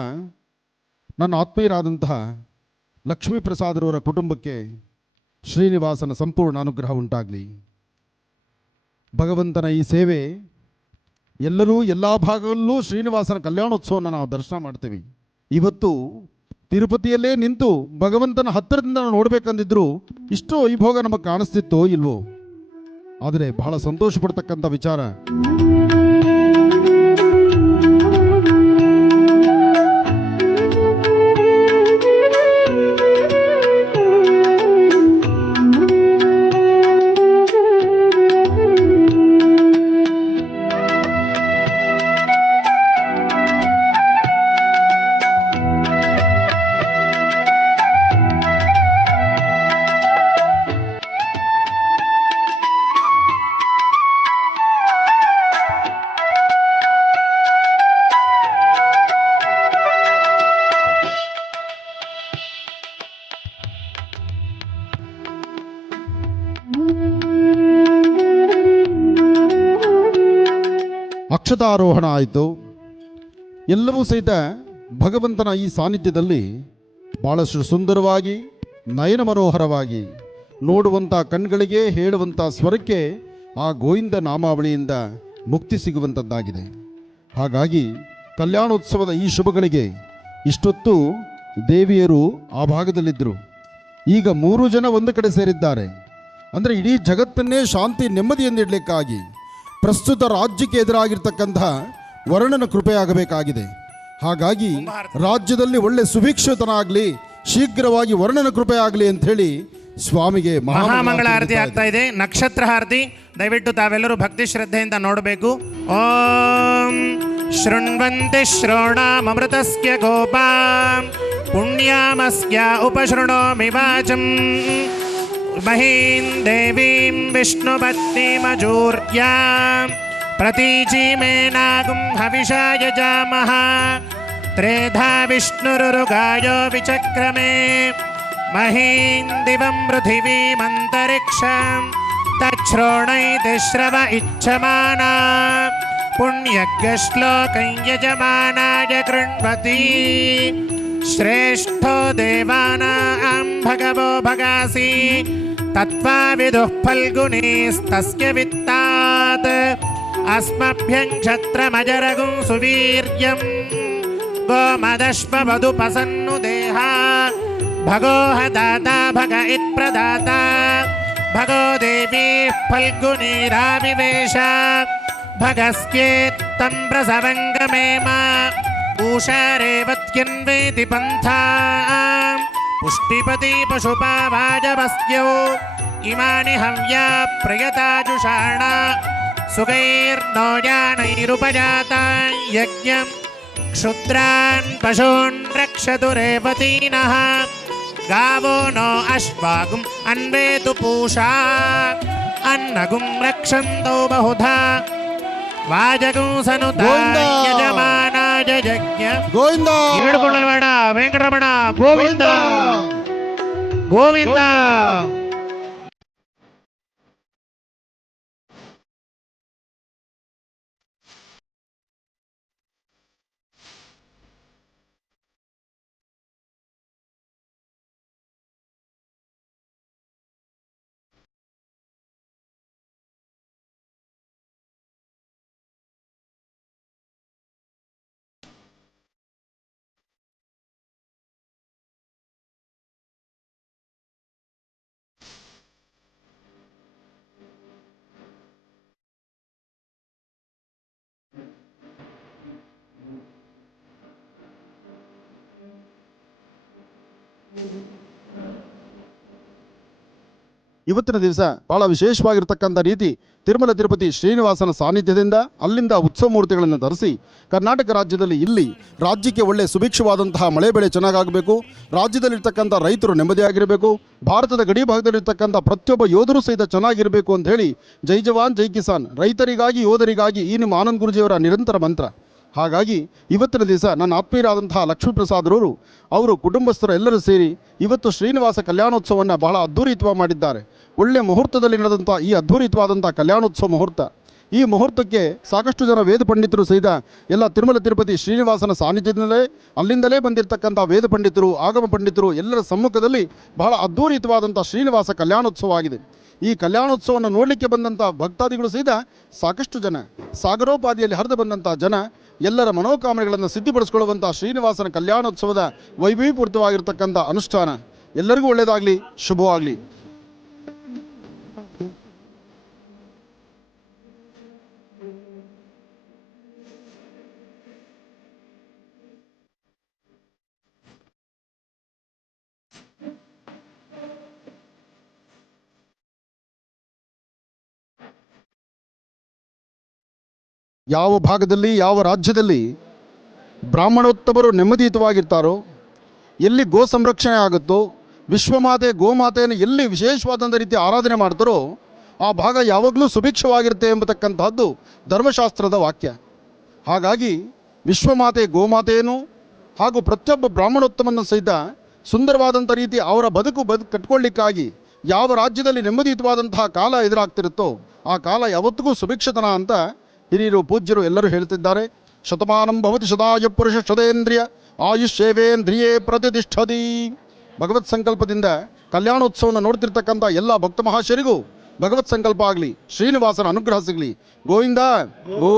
ನನ್ನ ಆತ್ಮೀಯರಾದಂತಹ ಲಕ್ಷ್ಮೀ ಪ್ರಸಾದರವರ ಕುಟುಂಬಕ್ಕೆ ಶ್ರೀನಿವಾಸನ ಸಂಪೂರ್ಣ ಅನುಗ್ರಹ ಉಂಟಾಗಲಿ. ಭಗವಂತನ ಈ ಸೇವೆ ಎಲ್ಲರೂ ಎಲ್ಲ ಭಾಗದಲ್ಲೂ ಶ್ರೀನಿವಾಸನ ಕಲ್ಯಾಣೋತ್ಸವವನ್ನು ನಾವು ದರ್ಶನ ಮಾಡ್ತೀವಿ. ಇವತ್ತು ತಿರುಪತಿಯಲ್ಲೇ ನಿಂತು ಭಗವಂತನ ಹತ್ತಿರದಿಂದ ನಾವು ನೋಡ್ಬೇಕಂದಿದ್ರು ಇಷ್ಟು ವೈಭೋಗ ನಮಗೆ ಕಾಣಿಸ್ತಿತ್ತೋ ಇಲ್ವೋ. ಆದರೆ ಬಹಳ ಸಂತೋಷ ಪಡ್ತಕ್ಕಂಥ ವಿಚಾರ, ಅಕ್ಷತಾರೋಹಣ ಆಯಿತು. ಎಲ್ಲವೂ ಸಹಿತ ಭಗವಂತನ ಈ ಸಾನ್ನಿಧ್ಯದಲ್ಲಿ ಭಾಳಷ್ಟು ಸುಂದರವಾಗಿ ನಯನ ಮನೋಹರವಾಗಿ ನೋಡುವಂಥ ಕಣ್ಗಳಿಗೆ ಹೇಳುವಂಥ ಸ್ವರಕ್ಕೆ ಆ ಗೋವಿಂದ ನಾಮಾವಳಿಯಿಂದ ಮುಕ್ತಿ ಸಿಗುವಂಥದ್ದಾಗಿದೆ. ಹಾಗಾಗಿ ಕಲ್ಯಾಣೋತ್ಸವದ ಈ ಶುಭಗಳಿಗೆ ಇಷ್ಟೊತ್ತು ದೇವಿಯರು ಆ ಭಾಗದಲ್ಲಿದ್ದರು. ಈಗ 3 ಜನ ಒಂದು ಕಡೆ ಸೇರಿದ್ದಾರೆ. ಅಂದರೆ ಇಡೀ ಜಗತ್ತನ್ನೇ ಶಾಂತಿ ನೆಮ್ಮದಿಯನ್ನಿಡಲಿಕ್ಕಾಗಿ ಪ್ರಸ್ತುತ ರಾಜ್ಯಕ್ಕೆ ಎದುರಾಗಿರ್ತಕ್ಕಂತಹ ವರ್ಣನ ಕೃಪೆಯಾಗಬೇಕಾಗಿದೆ. ಹಾಗಾಗಿ ರಾಜ್ಯದಲ್ಲಿ ಒಳ್ಳೆ ಸುಭಿಕ್ಷತನಾಗಲಿ, ಶೀಘ್ರವಾಗಿ ವರ್ಣನ ಕೃಪೆ ಆಗಲಿ ಅಂತ ಹೇಳಿ ಸ್ವಾಮಿಗೆ ಮಹಾಮಂಗಳ ಆರತಿ ಆಗ್ತಾ ಇದೆ. ನಕ್ಷತ್ರ ಆರತಿ ದಯವಿಟ್ಟು ತಾವೆಲ್ಲರೂ ಭಕ್ತಿ ಶ್ರದ್ಧೆಯಿಂದ ನೋಡಬೇಕು. ಓಂ ಶೃಣ್ವಂತಿ ಶ್ರೋಣಾಮೃತಸ್ಯ ಗೋಪಾ ಪುಣ್ಯಾಮಸ್ಯ ಉಪಶೃಣೋಮಿ ವಾಚಂ ಮಹೀಂ ದೇವೀಂ ವಿಷ್ಣುಪತ್ನಿಮಜೂರ್ಯಾಂ ಪ್ರತೀಚೀಮೇನಾಗುಂ ಹವಿಷಾ ಯಜಾಮಹ ತ್ರೇಧಾ ವಿಷ್ಣುರುರುಗಾಯೋ ವಿಚಕ್ರಮೇ ಮಹೀಂ ದಿವಂ ಪೃಥಿವೀಮಂತರಿಕ್ಷಂ ತಚ್ಛ್ರೋಣೈತಿ ಶ್ರವ ಇಚ್ಛಮಾನಾ ಪುಣ್ಯಶ್ಲೋಕಂ ಯಜಮಾನಾಯ ಕೃಣ್ವತಿ ಶ್ರೇಷ್ಠೋ ದೇವಾನಾಂ ಭಗವೋ ಭಗಾಸಿ ತತ್ವಾವಿದುಃ ಫಲ್ಗುಣೀಸ್ತಸ್ಯ ವಿತ್ತಾತ್ ಅಸ್ಮಭ್ಯಂ ಕ್ಷತ್ರಮಜರಗುಂ ಸುವೀರ್ಯಂ ಗೋಮದಶ್ಮವದುಪಸನ್ನು ದೇಹ ಭಗೋಹ ದಾತಾ ಭಗ ಇತ್ಪ್ರದಾತಾ ಭಗೋ ದೇವಿ ಫಲ್ಗುಣೀರಾವಿವೇಶ ಭಗಸ್ಯೇತ್ತಂ ಪ್ರಸವಂಗಮೇಮ ಊಷಾರೇವತ್ಯನ್ವೇತಿ ಪಂಥಾ ಪುಷ್ಟಿಪತಿ ಪಶುಪಾವಾಜವಸ್ಯೌ ಇಮಾನಿ ಹವ್ಯಾ ಪ್ರಿಯತಾಜುಷಾಣ ಸುಗೈರ್ನೋ ಯಾನೈರುಪಜಾತಾ ಯಜ್ಞಂ ಕ್ಷುದ್ರಾನ್ ಪಶೂನ್ ರಕ್ಷತು ರೇವತೀನಃ ಗಾವೋ ನೋ ಅಶ್ವಾಗುಂ ಅನ್ವೇತು ಪೂಷಾ ಅನ್ನಗುಂ ರಕ್ಷಂತೌ ಬಹುಧಾ ವಾಜಗುಂ ಸನುತಾಯ ಯಜಮಾನಾಯ ಯಜ್ಞ ಗೋವಿಂದ ಹಿಡಿದುಕೊಳ್ಳಬೇಡ ವೆಂಕಟರಮಣ ಗೋವಿಂದ ಗೋವಿಂದ. ಇವತ್ತಿನ ದಿವಸ ಬಹಳ ವಿಶೇಷವಾಗಿರ್ತಕ್ಕಂಥ ರೀತಿ ತಿರುಮಲ ತಿರುಪತಿ ಶ್ರೀನಿವಾಸನ ಸಾನ್ನಿಧ್ಯದಿಂದ ಅಲ್ಲಿಂದ ಉತ್ಸವ ಮೂರ್ತಿಗಳನ್ನು ಧರಿಸಿ ಕರ್ನಾಟಕ ರಾಜ್ಯದಲ್ಲಿ ಇಲ್ಲಿ ರಾಜ್ಯಕ್ಕೆ ಒಳ್ಳೆ ಸುಭಿಕ್ಷವಾದಂತಹ ಮಳೆ ಬೆಳೆ ಚೆನ್ನಾಗಾಗಬೇಕು, ರಾಜ್ಯದಲ್ಲಿರ್ತಕ್ಕಂಥ ರೈತರು ನೆಮ್ಮದಿಯಾಗಿರಬೇಕು, ಭಾರತದ ಗಡಿ ಭಾಗದಲ್ಲಿರ್ತಕ್ಕಂಥ ಪ್ರತಿಯೊಬ್ಬ ಯೋಧರು ಸಹಿತ ಚೆನ್ನಾಗಿರಬೇಕು ಅಂತ ಹೇಳಿ ಜೈ ಜವಾನ್ ಜೈ ಕಿಸಾನ್, ರೈತರಿಗಾಗಿ ಯೋಧರಿಗಾಗಿ ಈ ನಿಮ್ಮ ಆನಂದ್ ಗುರುಜಿಯವರ ನಿರಂತರ ಮಂತ್ರ. ಹಾಗಾಗಿ ಇವತ್ತಿನ ದಿವಸ ನನ್ನ ಆತ್ಮೀಯರಾದಂತಹ ಲಕ್ಷ್ಮೀಪ್ರಸಾದ್ರವರು ಅವರು ಕುಟುಂಬಸ್ಥರು ಎಲ್ಲರೂ ಸೇರಿ ಇವತ್ತು ಶ್ರೀನಿವಾಸ ಕಲ್ಯಾಣೋತ್ಸವವನ್ನು ಬಹಳ ಅದ್ಧೂರಿತವಾಗಿ ಮಾಡಿದ್ದಾರೆ. ಒಳ್ಳೆಯ ಮುಹೂರ್ತದಲ್ಲಿ ನಡೆದಂಥ ಈ ಅದ್ಧೂರಿತವಾದಂಥ ಕಲ್ಯಾಣೋತ್ಸವ ಮುಹೂರ್ತ, ಈ ಮುಹೂರ್ತಕ್ಕೆ ಸಾಕಷ್ಟು ಜನ ವೇದ ಪಂಡಿತರು ಸಹಿತ ಎಲ್ಲ ತಿರುಮಲ ತಿರುಪತಿ ಶ್ರೀನಿವಾಸನ ಸಾನ್ನಿಧ್ಯದಿಂದಲೇ ಅಲ್ಲಿಂದಲೇ ಬಂದಿರತಕ್ಕಂಥ ವೇದ ಪಂಡಿತರು, ಆಗಮ ಪಂಡಿತರು ಎಲ್ಲರ ಸಮ್ಮುಖದಲ್ಲಿ ಬಹಳ ಅದ್ಧೂರಿತವಾದಂಥ ಶ್ರೀನಿವಾಸ ಕಲ್ಯಾಣೋತ್ಸವ ಆಗಿದೆ. ಈ ಕಲ್ಯಾಣೋತ್ಸವವನ್ನು ನೋಡಲಿಕ್ಕೆ ಬಂದಂಥ ಭಕ್ತಾದಿಗಳು ಸಹಿತ ಸಾಕಷ್ಟು ಜನ, ಸಾಗರೋಪಾದಿಯಲ್ಲಿ ಹರಿದು ಬಂದಂಥ ಜನ ಎಲ್ಲರ ಮನೋಕಾಮನೆಗಳನ್ನು ಸಿದ್ಧಿಪಡಿಸಿಕೊಳ್ಳುವಂಥ ಶ್ರೀನಿವಾಸನ ಕಲ್ಯಾಣೋತ್ಸವದ ವೈಭವೀಪೂರಿತವಾಗಿರ್ತಕ್ಕಂಥ ಅನುಷ್ಠಾನ ಎಲ್ಲರಿಗೂ ಒಳ್ಳೆಯದಾಗಲಿ, ಶುಭವಾಗಲಿ. ಯಾವ ಭಾಗದಲ್ಲಿ, ಯಾವ ರಾಜ್ಯದಲ್ಲಿ ಬ್ರಾಹ್ಮಣೋತ್ತಮರು ನೆಮ್ಮದಿಯುತವಾಗಿರ್ತಾರೋ, ಎಲ್ಲಿ ಗೋ ಸಂರಕ್ಷಣೆ ಆಗುತ್ತೋ, ವಿಶ್ವಮಾತೆ ಗೋಮಾತೆಯನ್ನು ಎಲ್ಲಿ ವಿಶೇಷವಾದಂಥ ರೀತಿ ಆರಾಧನೆ ಮಾಡ್ತಾರೋ ಆ ಭಾಗ ಯಾವಾಗಲೂ ಸುಭಿಕ್ಷವಾಗಿರುತ್ತೆ ಎಂಬತಕ್ಕಂತಹದ್ದು ಧರ್ಮಶಾಸ್ತ್ರದ ವಾಕ್ಯ. ಹಾಗಾಗಿ ವಿಶ್ವಮಾತೆ ಗೋಮಾತೆಯನ್ನು ಹಾಗೂ ಪ್ರತಿಯೊಬ್ಬ ಬ್ರಾಹ್ಮಣೋತ್ತಮನ ಸಹಿತ ಸುಂದರವಾದಂಥ ರೀತಿ ಅವರ ಬದುಕು ಕಟ್ಕೊಳ್ಳಿಕ್ಕಾಗಿ ಯಾವ ರಾಜ್ಯದಲ್ಲಿ ನೆಮ್ಮದಿಯುತವಾದಂತಹ ಕಾಲ ಎದುರಾಗ್ತಿರುತ್ತೋ ಆ ಕಾಲ ಯಾವತ್ತಿಗೂ ಸುಭಿಕ್ಷತನ ಅಂತ ಹಿರಿಯರು ಪೂಜ್ಯರು ಎಲ್ಲರೂ ಹೇಳ್ತಿದ್ದಾರೆ. ಶತಮಾನಂ ಭವತಿ ಶತಾಯ ಪುರುಷ ಶತೇಂದ್ರಿಯ ಆಯುಷ್ಯೇವೇಂದ್ರಿಯೇ ಪ್ರತಿಷ್ಠತಿ. ಭಗವತ್ ಸಂಕಲ್ಪದಿಂದ ಕಲ್ಯಾಣೋತ್ಸವವನ್ನು ನೋಡ್ತಿರ್ತಕ್ಕಂಥ ಎಲ್ಲ ಭಕ್ತ ಮಹಾಶಯರಿಗೂ ಭಗವತ್ ಸಂಕಲ್ಪ ಆಗಲಿ, ಶ್ರೀನಿವಾಸನ ಅನುಗ್ರಹ ಸಿಗಲಿ. ಗೋವಿಂದ ಗೋ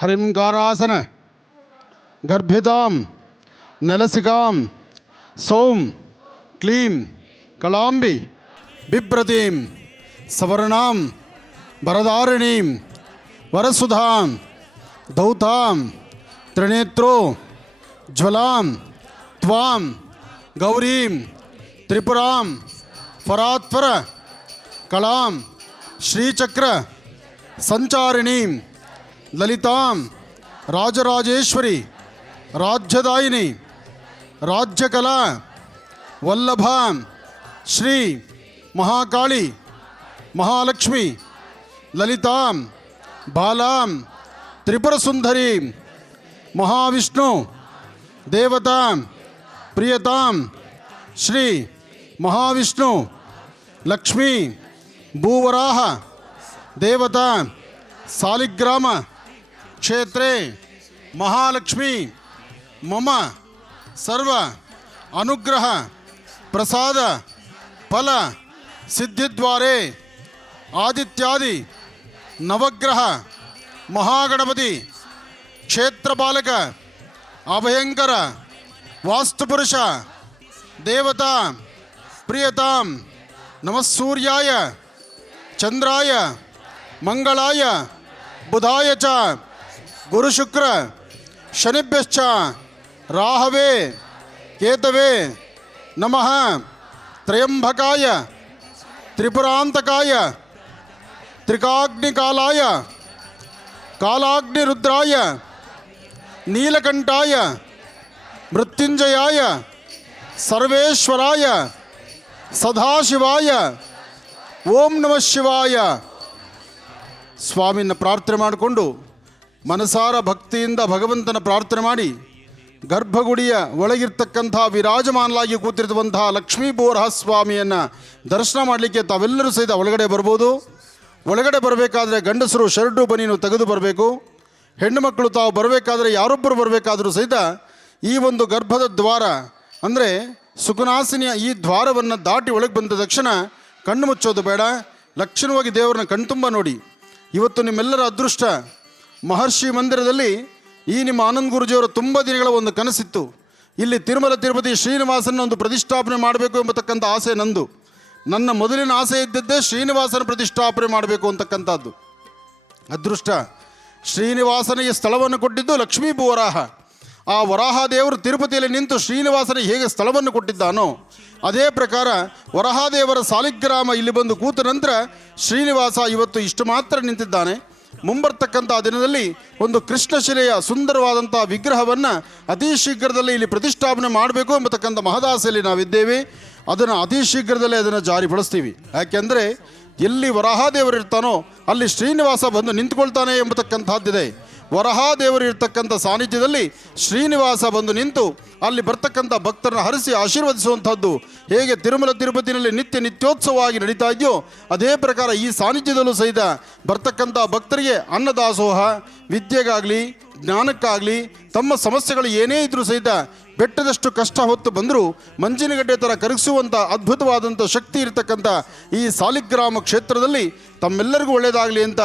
ಹರಿಂಗಾರಾಸನ ಗರ್ಭಿತಾಂ ನಲಸಿಕಾಂ ಸೌಂ ಕ್ಲೀಂ ಕಳಾಂಬಿ ಬಿಭ್ರತೀಂ ಸವರ್ಣಾಂ ವರದಾರಿಣೀಂ ವರಸುಧಾಂ ದೌತಾಂ ತ್ರಿನೇತ್ರೋ ಜ್ವಲಾಂ ತ್ವಾಂ ಗೌರೀಂ ತ್ರಿಪುರಾಂ ಫರಾತ್ಪರ ಕಳಾಂ ಶ್ರೀಚಕ್ರ ಸಂಚಾರಿಣೀಂ ಲಲಿತಾಂ ರಾಜರಾಜೇಶ್ವರಿ ರಾಜ್ಯದಾಯಿನಿ ರಾಜ್ಯಕಲಾ ವಲ್ಲಭಾಂ ಶ್ರೀ ಮಹಾಕಾಳಿ ಮಹಾಲಕ್ಷ್ಮಿ ಲಲಿತಾಂ ಬಾಲಾಂ ತ್ರಿಪುರಸುಂದರೀಂ ಮಹಾವಿಷ್ಣು ದೇವತಾಂ ಪ್ರಿಯತಾಂ ಶ್ರೀ ಮಹಾವಿಷ್ಣು ಲಕ್ಷ್ಮೀ ಭೂವರಾಹ ದೇವತಾ ಸಾಲಿಗ್ರಾಮ ಕ್ಷೇತ್ರೇ ಮಹಾಲಕ್ಷ್ಮಿ ಮಮ ಸರ್ವ ಅನುಗ್ರಹ ಪ್ರಸಾದ ಫಲ ಸಿದ್ಧಿದ್ವಾರೆ ಆದಿತ್ಯಾದಿ ನವಗ್ರಹ ಮಹಾಗಣಪತಿ ಕ್ಷೇತ್ರಪಾಲಕ ಅಭಯಂಕರ ವಾಸ್ತುಪುರುಷ ದೇವತಾ ಪ್ರಿಯತಾಂ ನಮಃ ಸೂರ್ಯಾಯ ಚಂದ್ರಾಯ ಮಂಗಳಾಯ ಬುಧಾಯ ಚ ಗುರುಶುಕ್ರ ಶನಿಭ್ಯಶ್ಚ ರಾಹವೇ ಕೇತವೇ ನಮಃ ತ್ರಯಂಬಕಾಯ ತ್ರಿಪುರಾಂತಕಾಯ ತ್ರಿಕಾಗ್ನಿಕಾಲಾಯ ಕಾಲಾಗ್ನಿರುದ್ರಾಯ ನೀಲಕಂಠಾಯ ಮೃತ್ಯುಂಜಯಾಯ ಸರ್ವೇಶ್ವರಾಯ ಸದಾಶಿವಾಯ ಓಂ ನಮಃ ಶಿವಾಯ. ಸ್ವಾಮಿನ ಪ್ರಾರ್ಥನೆ ಮಾಡಿಕೊಂಡು ಮನಸಾರ ಭಕ್ತಿಯಿಂದ ಭಗವಂತನ ಪ್ರಾರ್ಥನೆ ಮಾಡಿ ಗರ್ಭಗುಡಿಯ ಒಳಗಿರ್ತಕ್ಕಂಥ ವಿರಾಜಮಾನಲಾಗಿ ಕೂತಿರುವಂತಹ ಲಕ್ಷ್ಮೀ ಬೋರಹ ಸ್ವಾಮಿಯನ್ನು ದರ್ಶನ ಮಾಡಲಿಕ್ಕೆ ತಾವೆಲ್ಲರೂ ಸಹಿತ ಒಳಗಡೆ ಬರ್ಬೋದು. ಒಳಗಡೆ ಬರಬೇಕಾದ್ರೆ ಗಂಡಸರು ಶರ್ಟು ಬನೀನು ತೆಗೆದು ಬರಬೇಕು. ಹೆಣ್ಣು ಮಕ್ಕಳು ತಾವು ಬರಬೇಕಾದ್ರೆ ಯಾರೊಬ್ಬರು ಬರಬೇಕಾದರೂ ಸಹಿತ ಈ ಒಂದು ಗರ್ಭದ ದ್ವಾರ ಅಂದರೆ ಸುಖನಾಸಿನಿಯ ಈ ದ್ವಾರವನ್ನು ದಾಟಿ ಒಳಗೆ ಬಂದ ತಕ್ಷಣ ಕಣ್ಣು ಮುಚ್ಚೋದು ಬೇಡ, ಲಕ್ಷಣವಾಗಿ ದೇವರನ್ನ ಕಣ್ತುಂಬ ನೋಡಿ. ಇವತ್ತು ನಿಮ್ಮೆಲ್ಲರ ಅದೃಷ್ಟ. ಮಹರ್ಷಿ ಮಂದಿರದಲ್ಲಿ ಈ ನಿಮ್ಮ ಆನಂದ್ ಗುರುಜಿಯವರ ತುಂಬ ದಿನಗಳ ಒಂದು ಕನಸಿತ್ತು. ಇಲ್ಲಿ ತಿರುಮಲ ತಿರುಪತಿ ಶ್ರೀನಿವಾಸನ ಒಂದು ಪ್ರತಿಷ್ಠಾಪನೆ ಮಾಡಬೇಕು ಎಂಬತಕ್ಕಂಥ ಆಸೆ ನಂದು. ನನ್ನ ಮೊದಲಿನ ಆಸೆ ಇದ್ದದ್ದೇ ಶ್ರೀನಿವಾಸನ ಪ್ರತಿಷ್ಠಾಪನೆ ಮಾಡಬೇಕು ಅಂತಕ್ಕಂಥದ್ದು. ಅದೃಷ್ಟ, ಶ್ರೀನಿವಾಸನಿಗೆ ಸ್ಥಳವನ್ನು ಕೊಟ್ಟಿದ್ದು ಲಕ್ಷ್ಮೀ ವರಾಹ. ಆ ವರಾಹ ದೇವರು ತಿರುಪತಿಯಲ್ಲಿ ನಿಂತು ಶ್ರೀನಿವಾಸನಿಗೆ ಹೇಗೆ ಸ್ಥಳವನ್ನು ಕೊಟ್ಟಿದ್ದಾನೋ ಅದೇ ಪ್ರಕಾರ ವರಾಹದೇವರ ಸಾಲಿಗ್ರಾಮ ಇಲ್ಲಿ ಬಂದು ಕೂತ ನಂತರ ಶ್ರೀನಿವಾಸ ಇವತ್ತು ಇಷ್ಟು ಮಾತ್ರ ನಿಂತಿದ್ದಾನೆ. ಮುಂಬರ್ತಕ್ಕಂಥ ದಿನದಲ್ಲಿ ಒಂದು ಕೃಷ್ಣಶಿಲೆಯ ಸುಂದರವಾದಂಥ ವಿಗ್ರಹವನ್ನು ಅತಿ ಶೀಘ್ರದಲ್ಲಿ ಇಲ್ಲಿ ಪ್ರತಿಷ್ಠಾಪನೆ ಮಾಡಬೇಕು ಎಂಬತಕ್ಕಂಥ ಮಹದಾಸೆಯಲ್ಲಿ ನಾವಿದ್ದೇವೆ. ಅದನ್ನು ಅತಿ ಶೀಘ್ರದಲ್ಲೇ ಅದನ್ನು ಜಾರಿಪಡಿಸ್ತೀವಿ. ಯಾಕೆಂದರೆ ಎಲ್ಲಿ ವರಾಹದೇವರು ಇರ್ತಾನೋ ಅಲ್ಲಿ ಶ್ರೀನಿವಾಸ ಬಂದು ನಿಂತ್ಕೊಳ್ತಾನೆ ಎಂಬತಕ್ಕಂಥದ್ದಿದೆ. ವರಾಹದೇವರು ಇರ್ತಕ್ಕಂಥ ಸಾನ್ನಿಧ್ಯದಲ್ಲಿ ಶ್ರೀನಿವಾಸ ಬಂದು ನಿಂತು ಅಲ್ಲಿ ಬರ್ತಕ್ಕಂಥ ಭಕ್ತರನ್ನು ಹರಿಸಿ ಆಶೀರ್ವದಿಸುವಂಥದ್ದು ಹೇಗೆ ತಿರುಮಲ ತಿರುಪತಿನಲ್ಲಿ ನಿತ್ಯೋತ್ಸವವಾಗಿ ನಡೀತಾ ಇದೆಯೋ ಅದೇ ಪ್ರಕಾರ ಈ ಸಾನ್ನಿಧ್ಯದಲ್ಲೂ ಸಹಿತ ಬರ್ತಕ್ಕಂಥ ಭಕ್ತರಿಗೆ ಅನ್ನದಾಸೋಹ, ವಿದ್ಯೆಗಾಗಲಿ ಜ್ಞಾನಕ್ಕಾಗಲಿ ತಮ್ಮ ಸಮಸ್ಯೆಗಳು ಏನೇ ಇದ್ರೂ ಸಹಿತ ಬೆಟ್ಟದಷ್ಟು ಕಷ್ಟ ಹೊತ್ತು ಬಂದರೂ ಮಂಜಿನಗಡ್ಡೆ ಥರ ಕರಗಿಸುವಂಥ ಅದ್ಭುತವಾದಂಥ ಶಕ್ತಿ ಇರತಕ್ಕಂಥ ಈ ಸಾಲಿಗ್ರಾಮ ಕ್ಷೇತ್ರದಲ್ಲಿ ತಮ್ಮೆಲ್ಲರಿಗೂ ಒಳ್ಳೆಯದಾಗಲಿ ಅಂತ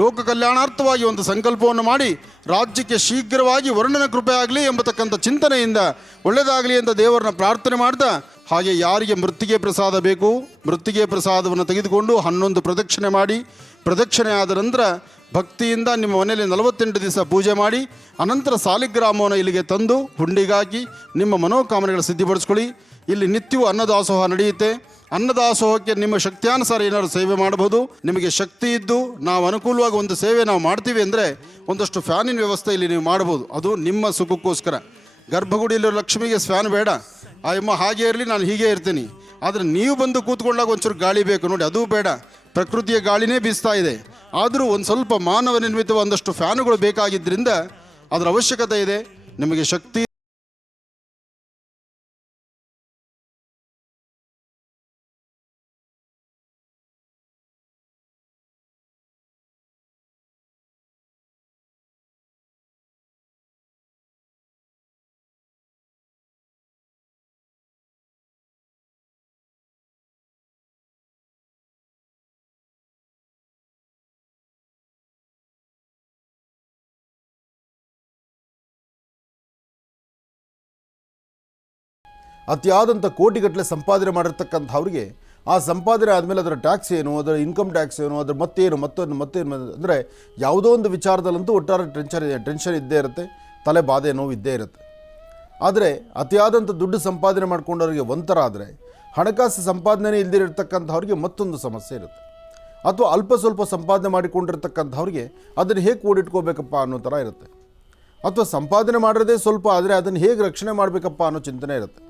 ಲೋಕ ಕಲ್ಯಾಣಾರ್ಥವಾಗಿ ಒಂದು ಸಂಕಲ್ಪವನ್ನು ಮಾಡಿ ರಾಜ್ಯಕ್ಕೆ ಶೀಘ್ರವಾಗಿ ವರ್ಣನ ಕೃಪೆ ಆಗಲಿ ಎಂಬತಕ್ಕಂಥ ಚಿಂತನೆಯಿಂದ ಒಳ್ಳೆಯದಾಗಲಿ ಅಂತ ದೇವರನ್ನ ಪ್ರಾರ್ಥನೆ ಮಾಡ್ತಾ, ಹಾಗೆ ಯಾರಿಗೆ ಮೃತ್ತಿಗೆ ಪ್ರಸಾದ ಬೇಕು ಮೃತ್ತಿಗೆ ಪ್ರಸಾದವನ್ನು ತೆಗೆದುಕೊಂಡು 11 ಪ್ರದಕ್ಷಿಣೆ ಮಾಡಿ, ಪ್ರದಕ್ಷಿಣೆ ಆದ ನಂತರ ಭಕ್ತಿಯಿಂದ ನಿಮ್ಮ ಮನೆಯಲ್ಲಿ 48 ದಿವಸ ಪೂಜೆ ಮಾಡಿ ಅನಂತರ ಸಾಲಿಗ್ರಾಮವನ್ನು ಇಲ್ಲಿಗೆ ತಂದು ಹುಂಡಿಗಾಗಿ ನಿಮ್ಮ ಮನೋಕಾಮನೆಗಳು ಸಿದ್ಧಿಪಡಿಸ್ಕೊಳ್ಳಿ. ಇಲ್ಲಿ ನಿತ್ಯವೂ ಅನ್ನದಾಸೋಹ ನಡೆಯುತ್ತೆ. ಅನ್ನದಾಸೋಹಕ್ಕೆ ನಿಮ್ಮ ಶಕ್ತಿಯಾನುಸಾರ ಏನಾದರೂ ಸೇವೆ ಮಾಡಬಹುದು. ನಿಮಗೆ ಶಕ್ತಿ ಇದ್ದು ನಾವು ಅನುಕೂಲವಾಗಿ ಒಂದು ಸೇವೆ ನಾವು ಮಾಡ್ತೀವಿ ಅಂದರೆ ಒಂದಷ್ಟು ಫ್ಯಾನಿನ ವ್ಯವಸ್ಥೆ ಇಲ್ಲಿ ನೀವು ಮಾಡ್ಬೋದು. ಅದು ನಿಮ್ಮ ಸುಖಕ್ಕೋಸ್ಕರ. ಗರ್ಭಗುಡಿಯಲ್ಲಿರೋ ಲಕ್ಷ್ಮಿಗೆ ಫ್ಯಾನ್ ಬೇಡ, ಆ ಅಮ್ಮ ಹಾಗೆ ಇರಲಿ ನಾನು ಹೀಗೆ ಇರ್ತೀನಿ. ಆದರೆ ನೀವು ಬಂದು ಕೂತ್ಕೊಂಡಾಗ ಒಂಚೂರು ಗಾಳಿ ಬೇಕು ನೋಡಿ, ಅದು ಬೇಡ. ಪ್ರಕೃತಿಯ ಗಾಳಿನೇ ಬೀಸ್ತಾ ಇದೆ. ಆದರೂ ಒಂದು ಸ್ವಲ್ಪ ಮಾನವ ನಿರ್ಮಿತ ಒಂದಷ್ಟು ಫ್ಯಾನುಗಳು ಬೇಕಾಗಿದ್ದರಿಂದ ಅದರ ಅವಶ್ಯಕತೆ ಇದೆ. ನಿಮಗೆ ಶಕ್ತಿ ಅತಿಯಾದಂಥ ಕೋಟಿಗಟ್ಟಲೆ ಸಂಪಾದನೆ ಮಾಡಿರ್ತಕ್ಕಂಥವ್ರಿಗೆ ಆ ಸಂಪಾದನೆ ಆದಮೇಲೆ ಅದರ ಟ್ಯಾಕ್ಸ್ ಏನು, ಅದರ ಇನ್ಕಮ್ ಟ್ಯಾಕ್ಸ್ ಏನು, ಅದರ ಮತ್ತೇನು ಅಂದರೆ ಯಾವುದೋ ಒಂದು ವಿಚಾರದಲ್ಲಂತೂ ಒಟ್ಟಾರೆ ಟೆನ್ಷನ್ ಇದ್ದೇ ಇರುತ್ತೆ, ತಲೆ ಬಾಧೆ ನೋವು ಇದ್ದೇ ಇರುತ್ತೆ. ಆದರೆ ಅತಿಯಾದಂಥ ದುಡ್ಡು ಸಂಪಾದನೆ ಮಾಡ್ಕೊಂಡವ್ರಿಗೆ ಒಂಥರ ಆದರೆ ಹಣಕಾಸು ಸಂಪಾದನೆ ಇಲ್ಲದಿರತಕ್ಕಂಥವ್ರಿಗೆ ಮತ್ತೊಂದು ಸಮಸ್ಯೆ ಇರುತ್ತೆ. ಅಥವಾ ಅಲ್ಪ ಸ್ವಲ್ಪ ಸಂಪಾದನೆ ಮಾಡಿಕೊಂಡಿರ್ತಕ್ಕಂಥವ್ರಿಗೆ ಅದನ್ನು ಹೇಗೆ ಕೂಡಿಟ್ಕೋಬೇಕಪ್ಪ ಅನ್ನೋ ಥರ ಇರುತ್ತೆ. ಅಥವಾ ಸಂಪಾದನೆ ಮಾಡೋದೇ ಸ್ವಲ್ಪ ಆದರೆ ಅದನ್ನು ಹೇಗೆ ರಕ್ಷಣೆ ಮಾಡಬೇಕಪ್ಪ ಅನ್ನೋ ಚಿಂತನೆ ಇರುತ್ತೆ.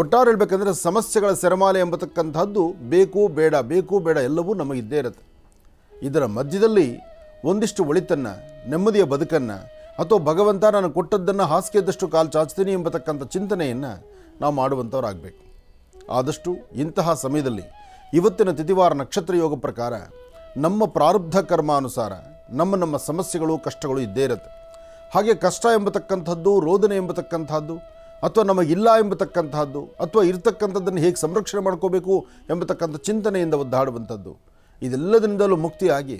ಒಟ್ಟಾರೆ ಹೇಳಬೇಕಂದ್ರೆ ಸಮಸ್ಯೆಗಳ ಸೆರಮಾಲೆ ಎಂಬತಕ್ಕಂಥದ್ದು ಬೇಕು ಬೇಡ ಎಲ್ಲವೂ ನಮಗಿದ್ದೇ ಇರುತ್ತೆ. ಇದರ ಮಧ್ಯದಲ್ಲಿ ಒಂದಿಷ್ಟು ಒಳಿತನ್ನು, ನೆಮ್ಮದಿಯ ಬದುಕನ್ನು ಅಥವಾ ಭಗವಂತ ನಾನು ಕೊಟ್ಟದ್ದನ್ನು ಹಾಸಿಗೆಯದಷ್ಟು ಕಾಲು ಚಾಚ್ತೀನಿ ಎಂಬತಕ್ಕಂಥ ಚಿಂತನೆಯನ್ನು ನಾವು ಮಾಡುವಂಥವ್ರಾಗಬೇಕು. ಆದಷ್ಟು ಇಂತಹ ಸಮಯದಲ್ಲಿ ಇವತ್ತಿನ ತಿಥಿವಾರ ನಕ್ಷತ್ರ ಯೋಗ ಪ್ರಕಾರ ನಮ್ಮ ಪ್ರಾರಬ್ಧ ಕರ್ಮಾನುಸಾರ ನಮ್ಮ ಸಮಸ್ಯೆಗಳು ಕಷ್ಟಗಳು ಇದ್ದೇ ಇರುತ್ತೆ. ಹಾಗೆ ಕಷ್ಟ ಎಂಬತಕ್ಕಂಥದ್ದು, ರೋದನೆ ಎಂಬತಕ್ಕಂಥದ್ದು ಅಥವಾ ನಮಗಿಲ್ಲ ಎಂಬತಕ್ಕಂಥದ್ದು ಅಥವಾ ಇರತಕ್ಕಂಥದ್ದನ್ನು ಹೇಗೆ ಸಂರಕ್ಷಣೆ ಮಾಡ್ಕೋಬೇಕು ಎಂಬತಕ್ಕಂಥ ಚಿಂತನೆಯಿಂದ ಒದ್ದಾಡುವಂಥದ್ದು, ಇದೆಲ್ಲದರಿಂದಲೂ ಮುಕ್ತಿಯಾಗಿ